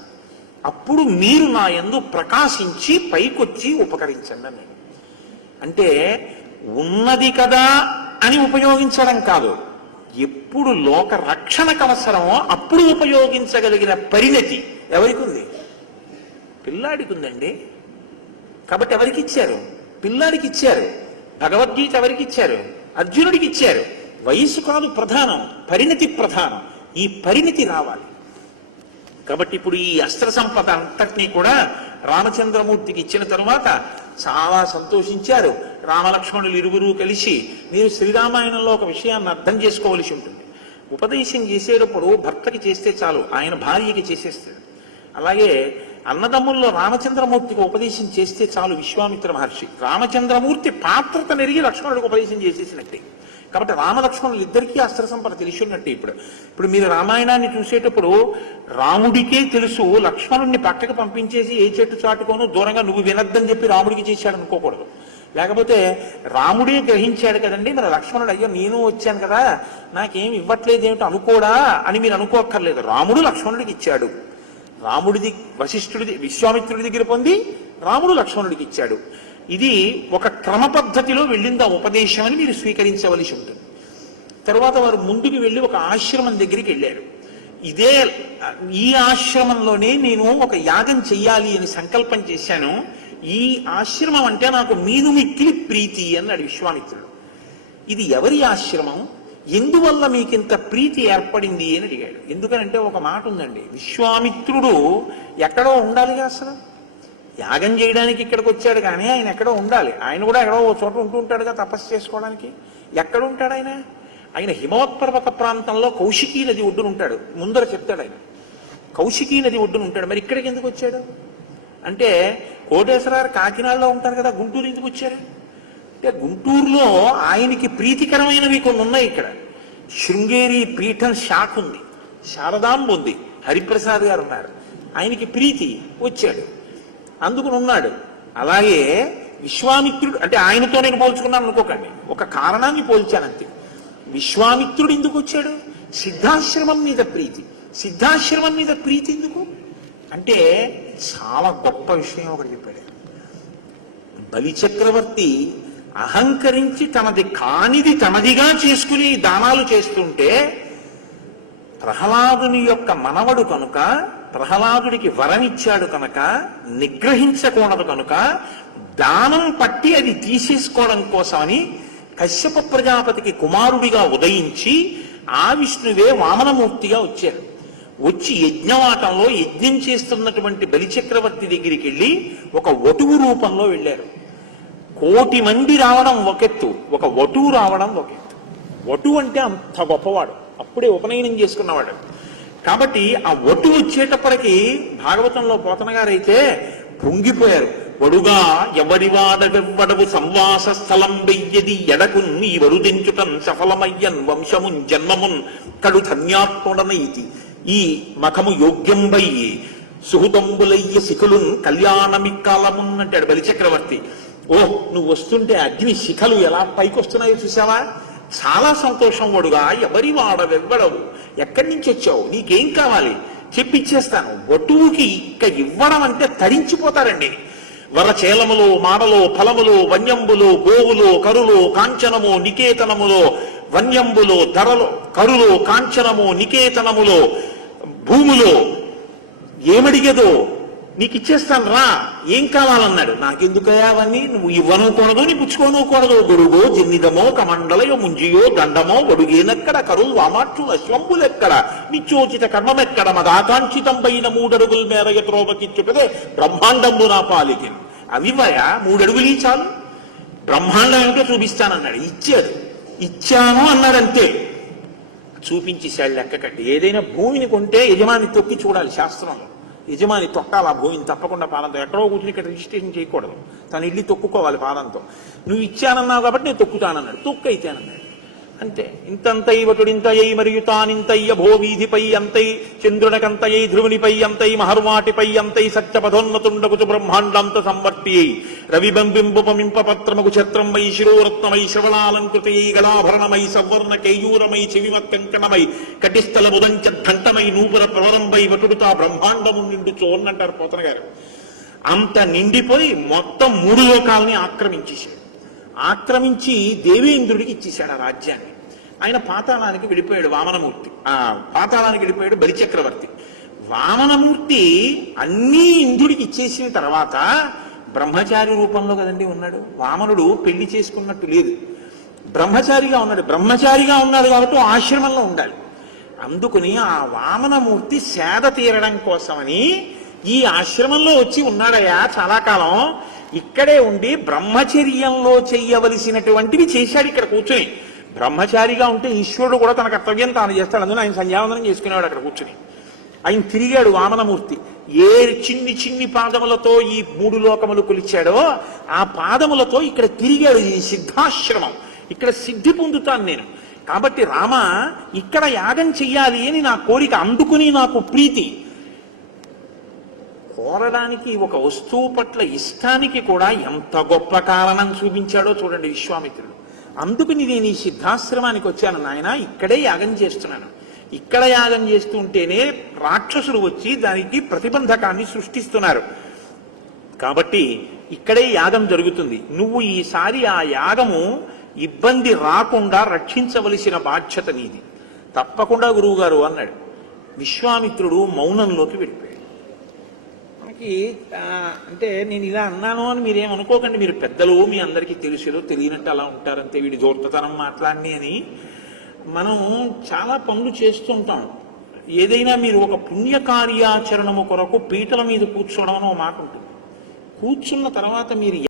అప్పుడు మీరు నా యందు ప్రకాశించి పైకొచ్చి ఉపకరించండి అన్నాడు. అంటే ఉన్నది కదా అని ఉపయోగించడం కాదు, ఎప్పుడు లోక రక్షణకు అవసరమో అప్పుడు ఉపయోగించగలిగిన పరిణతి ఎవరికి ఉంది? పిల్లాడికి ఉందండి. కాబట్టి ఎవరికి ఇచ్చారు? పిల్లాడికి ఇచ్చారు. భగవద్గీత ఎవరికి ఇచ్చారు? అర్జునుడికి ఇచ్చారు. వయసు కాదు ప్రధానం, పరిణతి ప్రధానం. ఈ పరిణతి రావాలి. కాబట్టి ఇప్పుడు ఈ అస్త్ర సంపద అంతటినీ కూడా రామచంద్రమూర్తికి ఇచ్చిన తరువాత చాలా సంతోషించారు. రామలక్ష్మణులు ఇరువురు కలిసి, మీరు శ్రీరామాయణంలో ఒక విషయాన్ని అర్థం చేసుకోవలసి ఉంటుంది. ఉపదేశం చేసేటప్పుడు భర్తకి చేస్తే చాలు, ఆయన భార్యకి చేసేస్తాడు. అలాగే అన్నదమ్ముల్లో రామచంద్రమూర్తికి ఉపదేశం చేస్తే చాలు విశ్వామిత్ర మహర్షి. రామచంద్రమూర్తి పాత్రత నెరిగి లక్ష్మణుడికి ఉపదేశం చేసేసినట్టే. కాబట్టి రామలక్ష్మణులు ఇద్దరికీ అస్త్ర సంపద తెలిసి ఉన్నట్టే. ఇప్పుడు మీరు రామాయణాన్ని చూసేటప్పుడు రాముడికే తెలుసు, లక్ష్మణుడిని పక్కకి పంపించేసి ఏ చెట్టు చాటుకోను దూరంగా నువ్వు వినద్దని చెప్పి రాముడికి చేశాడు అనుకోకూడదు. లేకపోతే రాముడే గ్రహించాడు కదండి, మరి లక్ష్మణుడు అయ్యో నేను వచ్చాను కదా నాకేం ఇవ్వట్లేదు ఏమిటో అనుకోడా అని మీరు అనుకోక్కర్లేదు. రాముడు లక్ష్మణుడికి ఇచ్చాడు. రాముడిది వశిష్ఠుడిది విశ్వామిత్రుడి దగ్గర పొంది రాముడు లక్ష్మణుడికి ఇచ్చాడు. ఇది ఒక క్రమ పద్ధతిలో వెళ్ళింది ఆ ఉపదేశం అని మీరు స్వీకరించవలసి ఉంటుంది. తర్వాత వారు ముందుకు వెళ్ళి ఒక ఆశ్రమం దగ్గరికి వెళ్ళారు. ఈ ఆశ్రమంలోనే నేను ఒక యాగం చెయ్యాలి అని సంకల్పం చేశాను. ఈ ఆశ్రమం అంటే నాకు మీదు మిక్కిలి ప్రీతి అన్నాడు విశ్వామిత్రుడు. ఇది ఎవరి ఆశ్రమం, ఎందువల్ల మీకింత ప్రీతి ఏర్పడింది అని అడిగాడు. ఎందుకనంటే ఒక మాట ఉందండి, విశ్వామిత్రుడు ఎక్కడో ఉండాలిగా. అసలు యాగం చేయడానికి ఇక్కడికి వచ్చాడు కానీ ఆయన ఎక్కడో ఉండాలి. ఆయన కూడా ఎక్కడో ఓ చోట ఉంటూ ఉంటాడుగా తపస్సు చేసుకోవడానికి. ఎక్కడ ఉంటాడు ఆయన? ఆయన హిమవత్పర్వత ప్రాంతంలో కౌశికీ నది ఒడ్డున ఉంటాడు. ముందర చెప్తాడు ఆయన కౌశికీ నది ఒడ్డున ఉంటాడు. మరి ఇక్కడికి ఎందుకు వచ్చాడు అంటే, కోటేశ్వరరావు కాకినాడలో ఉంటారు కదా, గుంటూరు ఎందుకు వచ్చారు అంటే, గుంటూరులో ఆయనకి ప్రీతికరమైనవి కొన్ని ఉన్నాయి. ఇక్కడ శృంగేరి పీఠం శాఖ ఉంది, శారదాంబ ఉంది, హరిప్రసాద్ గారు ఉన్నారు. ఆయనకి ప్రీతి వచ్చాడు, అందుకుని ఉన్నాడు. అలాగే విశ్వామిత్రుడు అంటే ఆయనతో నేను పోల్చుకున్నాను అనుకోకండి, ఒక కారణాన్ని పోల్చానంతే. విశ్వామిత్రుడు ఎందుకు వచ్చాడు? సిద్ధాశ్రమం మీద ప్రీతి. సిద్ధాశ్రమం మీద ప్రీతి ఎందుకు అంటే చాలా గొప్ప విషయం ఒకటి చెప్పాడు. బలిచక్రవర్తి అహంకరించి తనది కానిది తనదిగా చేసుకుని దానాలు చేస్తుంటే, ప్రహ్లాదుని యొక్క మనవడు కనుక, ప్రహ్లాదుడికి వరమిచ్చాడు కనుక, నిగ్రహించకూడదు కనుక దానం పట్టి అది తీసేసుకోవడం కోసమని కశ్యప ప్రజాపతికి కుమారుడిగా ఉదయించి ఆ విష్ణువే వామనమూర్తిగా వచ్చారు. వచ్చి యజ్ఞవాటంలో యజ్ఞం చేస్తున్నటువంటి బలిచక్రవర్తి దగ్గరికి వెళ్ళి ఒక వటువు రూపంలో వెళ్ళారు. 1,000,000 మంది రావడం ఒకెత్తు, ఒక వటువు రావడం ఒకెత్తు. వటువు అంటే అంత గొప్పవాడు, అప్పుడే ఉపనయనం చేసుకున్నవాడు. కాబట్టి ఆ వటువు వచ్చేటప్పటికి భాగవతంలో పోతన గారైతే పొంగిపోయారు. వడుగా ఎవడివాడవెవ్వడవు సంవాస స్థలం వెయ్యది ఎడకున్ ఈ వరుదించుటన్ సఫలమయ్యన్ వంశమున్ జన్మమున్ కడు ధన్యాత్ముడనైతి ఈ మఖము యోగ్యంబయ్యి సుహృతంబులయ్య శిఖులున్ కళ్యాణమిక్కాలమున్ అంటాడు బలిచక్రవర్తి. నువ్వు వస్తుంటే అగ్ని శిఖలు ఎలా పైకొస్తున్నాయో చూసావా, చాలా సంతోషం. వడుగా ఎవరి వాడవెవ్వడవు, ఎక్కడి నుంచి వచ్చావు, నీకేం కావాలి చెప్పిచ్చేస్తాను. వటువుకి ఇక్క ఇవ్వడం అంటే తరించిపోతారండి. వరచేలములో మాడలో ఫలములో వన్యంబులో గోవులో కరులో కాంచనము నికేతనములో వన్యంబులో ధరలో కరులో కాంచనమో నికేతనములో భూములో ఏమడిగదో నీకు ఇచ్చేస్తాను రా, ఏం కావాలన్నాడు. నాకెందుకయా అవన్నీ, నువ్వు ఇవ్వనుకూడదు నీ పుచ్చుకోనుకూడదు. గొడుగో జిన్నిదమో కమండలయో ముంజియో దండమో గొడుగేనెక్కడ కరులు వామాట్లు అశ్వంబులెక్కడ నిత్యోచిత కర్మమెక్కడ మదాకాంక్షితం పైన 3 అడుగుల మేర త్రోవకిచ్చుటదే బ్రహ్మాండంబు నా పాలికి. అవివయా 3 అడుగులు చాలు, బ్రహ్మాండం ఏమిటో చూపిస్తానన్నాడు. ఇచ్చాడు, ఇచ్చాను అన్నాడంతే. చూపించేశాడు లెక్క కట్టి. ఏదైనా భూమిని కొంటే యజమాని తొక్కి చూడాలి శాస్త్రంలో. యజమాని తొక్కాలి ఆ భూమిని తప్పకుండా పాదంతో. ఎక్కడో కూర్చుని ఇక్కడ రిజిస్ట్రేషన్ చేయకూడదు, తను ఇల్లు తొక్కుకోవాలి పాదంతో. నువ్వు ఇచ్చానన్నావు కాబట్టి నేను తొక్కుతానన్నాడు. తొక్కైతేనన్నాడు అంతే. ఇంతంతై వటుడింతయ్యి మరియు తానింతయ్య భో వీధిపై అంతై చంద్రునకంతయ్యి ధ్రువునిపై అంతై మహర్వాటిపై అంతై సత్యపథోన్నతుండకుచు బ్రహ్మాండంత సంవర్తి రవిబంబింబుపమింప పత్రముకు ఛత్రంమై శిరోరత్నమై శ్రవణాలంకృతై గళాభరణమై సవర్ణ కేయూరమై చెవిమత్ కంకణమై కటిస్థల ముదంచ ఘంటమై నూపుర ప్రవరంపై వటుడుతా బ్రహ్మాండము నిండుచో అన్నంటారు పోతన గారు. అంత నిండిపోయి మొత్తం 3 లోకాలని ఆక్రమించేశాడు. ఆక్రమించి దేవేంద్రుడికి ఇచ్చేశాడు ఆ రాజ్యాన్ని. ఆయన పాతాళానికి వెళ్ళిపోయాడు వామనమూర్తి. పాతాళానికి వెళ్ళిపోయాడు బలిచక్రవర్తి. వామనమూర్తి అన్నీ ఇంద్రుడికి ఇచ్చేసిన తర్వాత బ్రహ్మచారి రూపంలో కదండి ఉన్నాడు. వామనుడు పెళ్లి చేసుకున్నట్టు లేదు, బ్రహ్మచారిగా ఉన్నాడు. బ్రహ్మచారిగా ఉన్నాడు కాబట్టి ఆశ్రమంలో ఉండాలి. అందుకుని ఆ వామనమూర్తి సేద తీరడం కోసమని ఈ ఆశ్రమంలో వచ్చి ఉన్నాడయా చాలా కాలం. ఇక్కడే ఉండి బ్రహ్మచర్యంలో చెయ్యవలసినటువంటివి చేశాడు ఇక్కడ కూర్చొని. బ్రహ్మచారిగా ఉంటే ఈశ్వరుడు కూడా తన కర్తవ్యం తాను చేస్తాడు. అందులో ఆయన సంధ్యావందనం చేసుకునేవాడు అక్కడ కూర్చొని. ఆయన తిరిగాడు వామనమూర్తి. ఏ చిన్ని చిన్ని పాదములతో ఈ 3 లోకములు కొలిచాడో ఆ పాదములతో ఇక్కడ తిరిగాడు. ఈ సిద్ధాశ్రమం, ఇక్కడ సిద్ధి పొందుతాను నేను. కాబట్టి రామ ఇక్కడ యాగం చెయ్యాలి అని నా కోరిక, అందుకుని నాకు ప్రీతి. కోరడానికి ఒక వస్తువు పట్ల ఇష్టానికి కూడా ఎంత గొప్ప కారణం చూపించాడో చూడండి విశ్వామిత్రుడు. అందుకని నేను ఈ సిద్ధాశ్రమానికి వచ్చాను నాయన, ఇక్కడే యాగం చేస్తున్నాను. ఇక్కడ యాగం చేస్తుంటేనే రాక్షసులు వచ్చి దానికి ప్రతిబంధకాన్ని సృష్టిస్తున్నారు. కాబట్టి ఇక్కడే యాగం జరుగుతుంది. నువ్వు ఈసారి ఆ యాగము ఇబ్బంది రాకుండా రక్షించవలసిన బాధ్యత నీది. తప్పకుండా గురువుగారు అన్నాడు. విశ్వామిత్రుడు మౌనంలోకి వెళ్ళిపోయాడు. అంటే నేను ఇలా అన్నాను అని మీరేమనుకోకండి, మీరు పెద్దలు, మీ అందరికీ తెలుసులో తెలియనట్టు అలా ఉంటారంతే. వీడి దూర్తతనం మాట్లాడిని అని మనం చాలా పనులు చేస్తుంటాం. ఏదైనా మీరు ఒక పుణ్యకార్యాచరణము కొరకు పీటల మీద కూర్చోవడం అని ఒక మాట ఉంటుంది. కూర్చున్న తర్వాత మీరు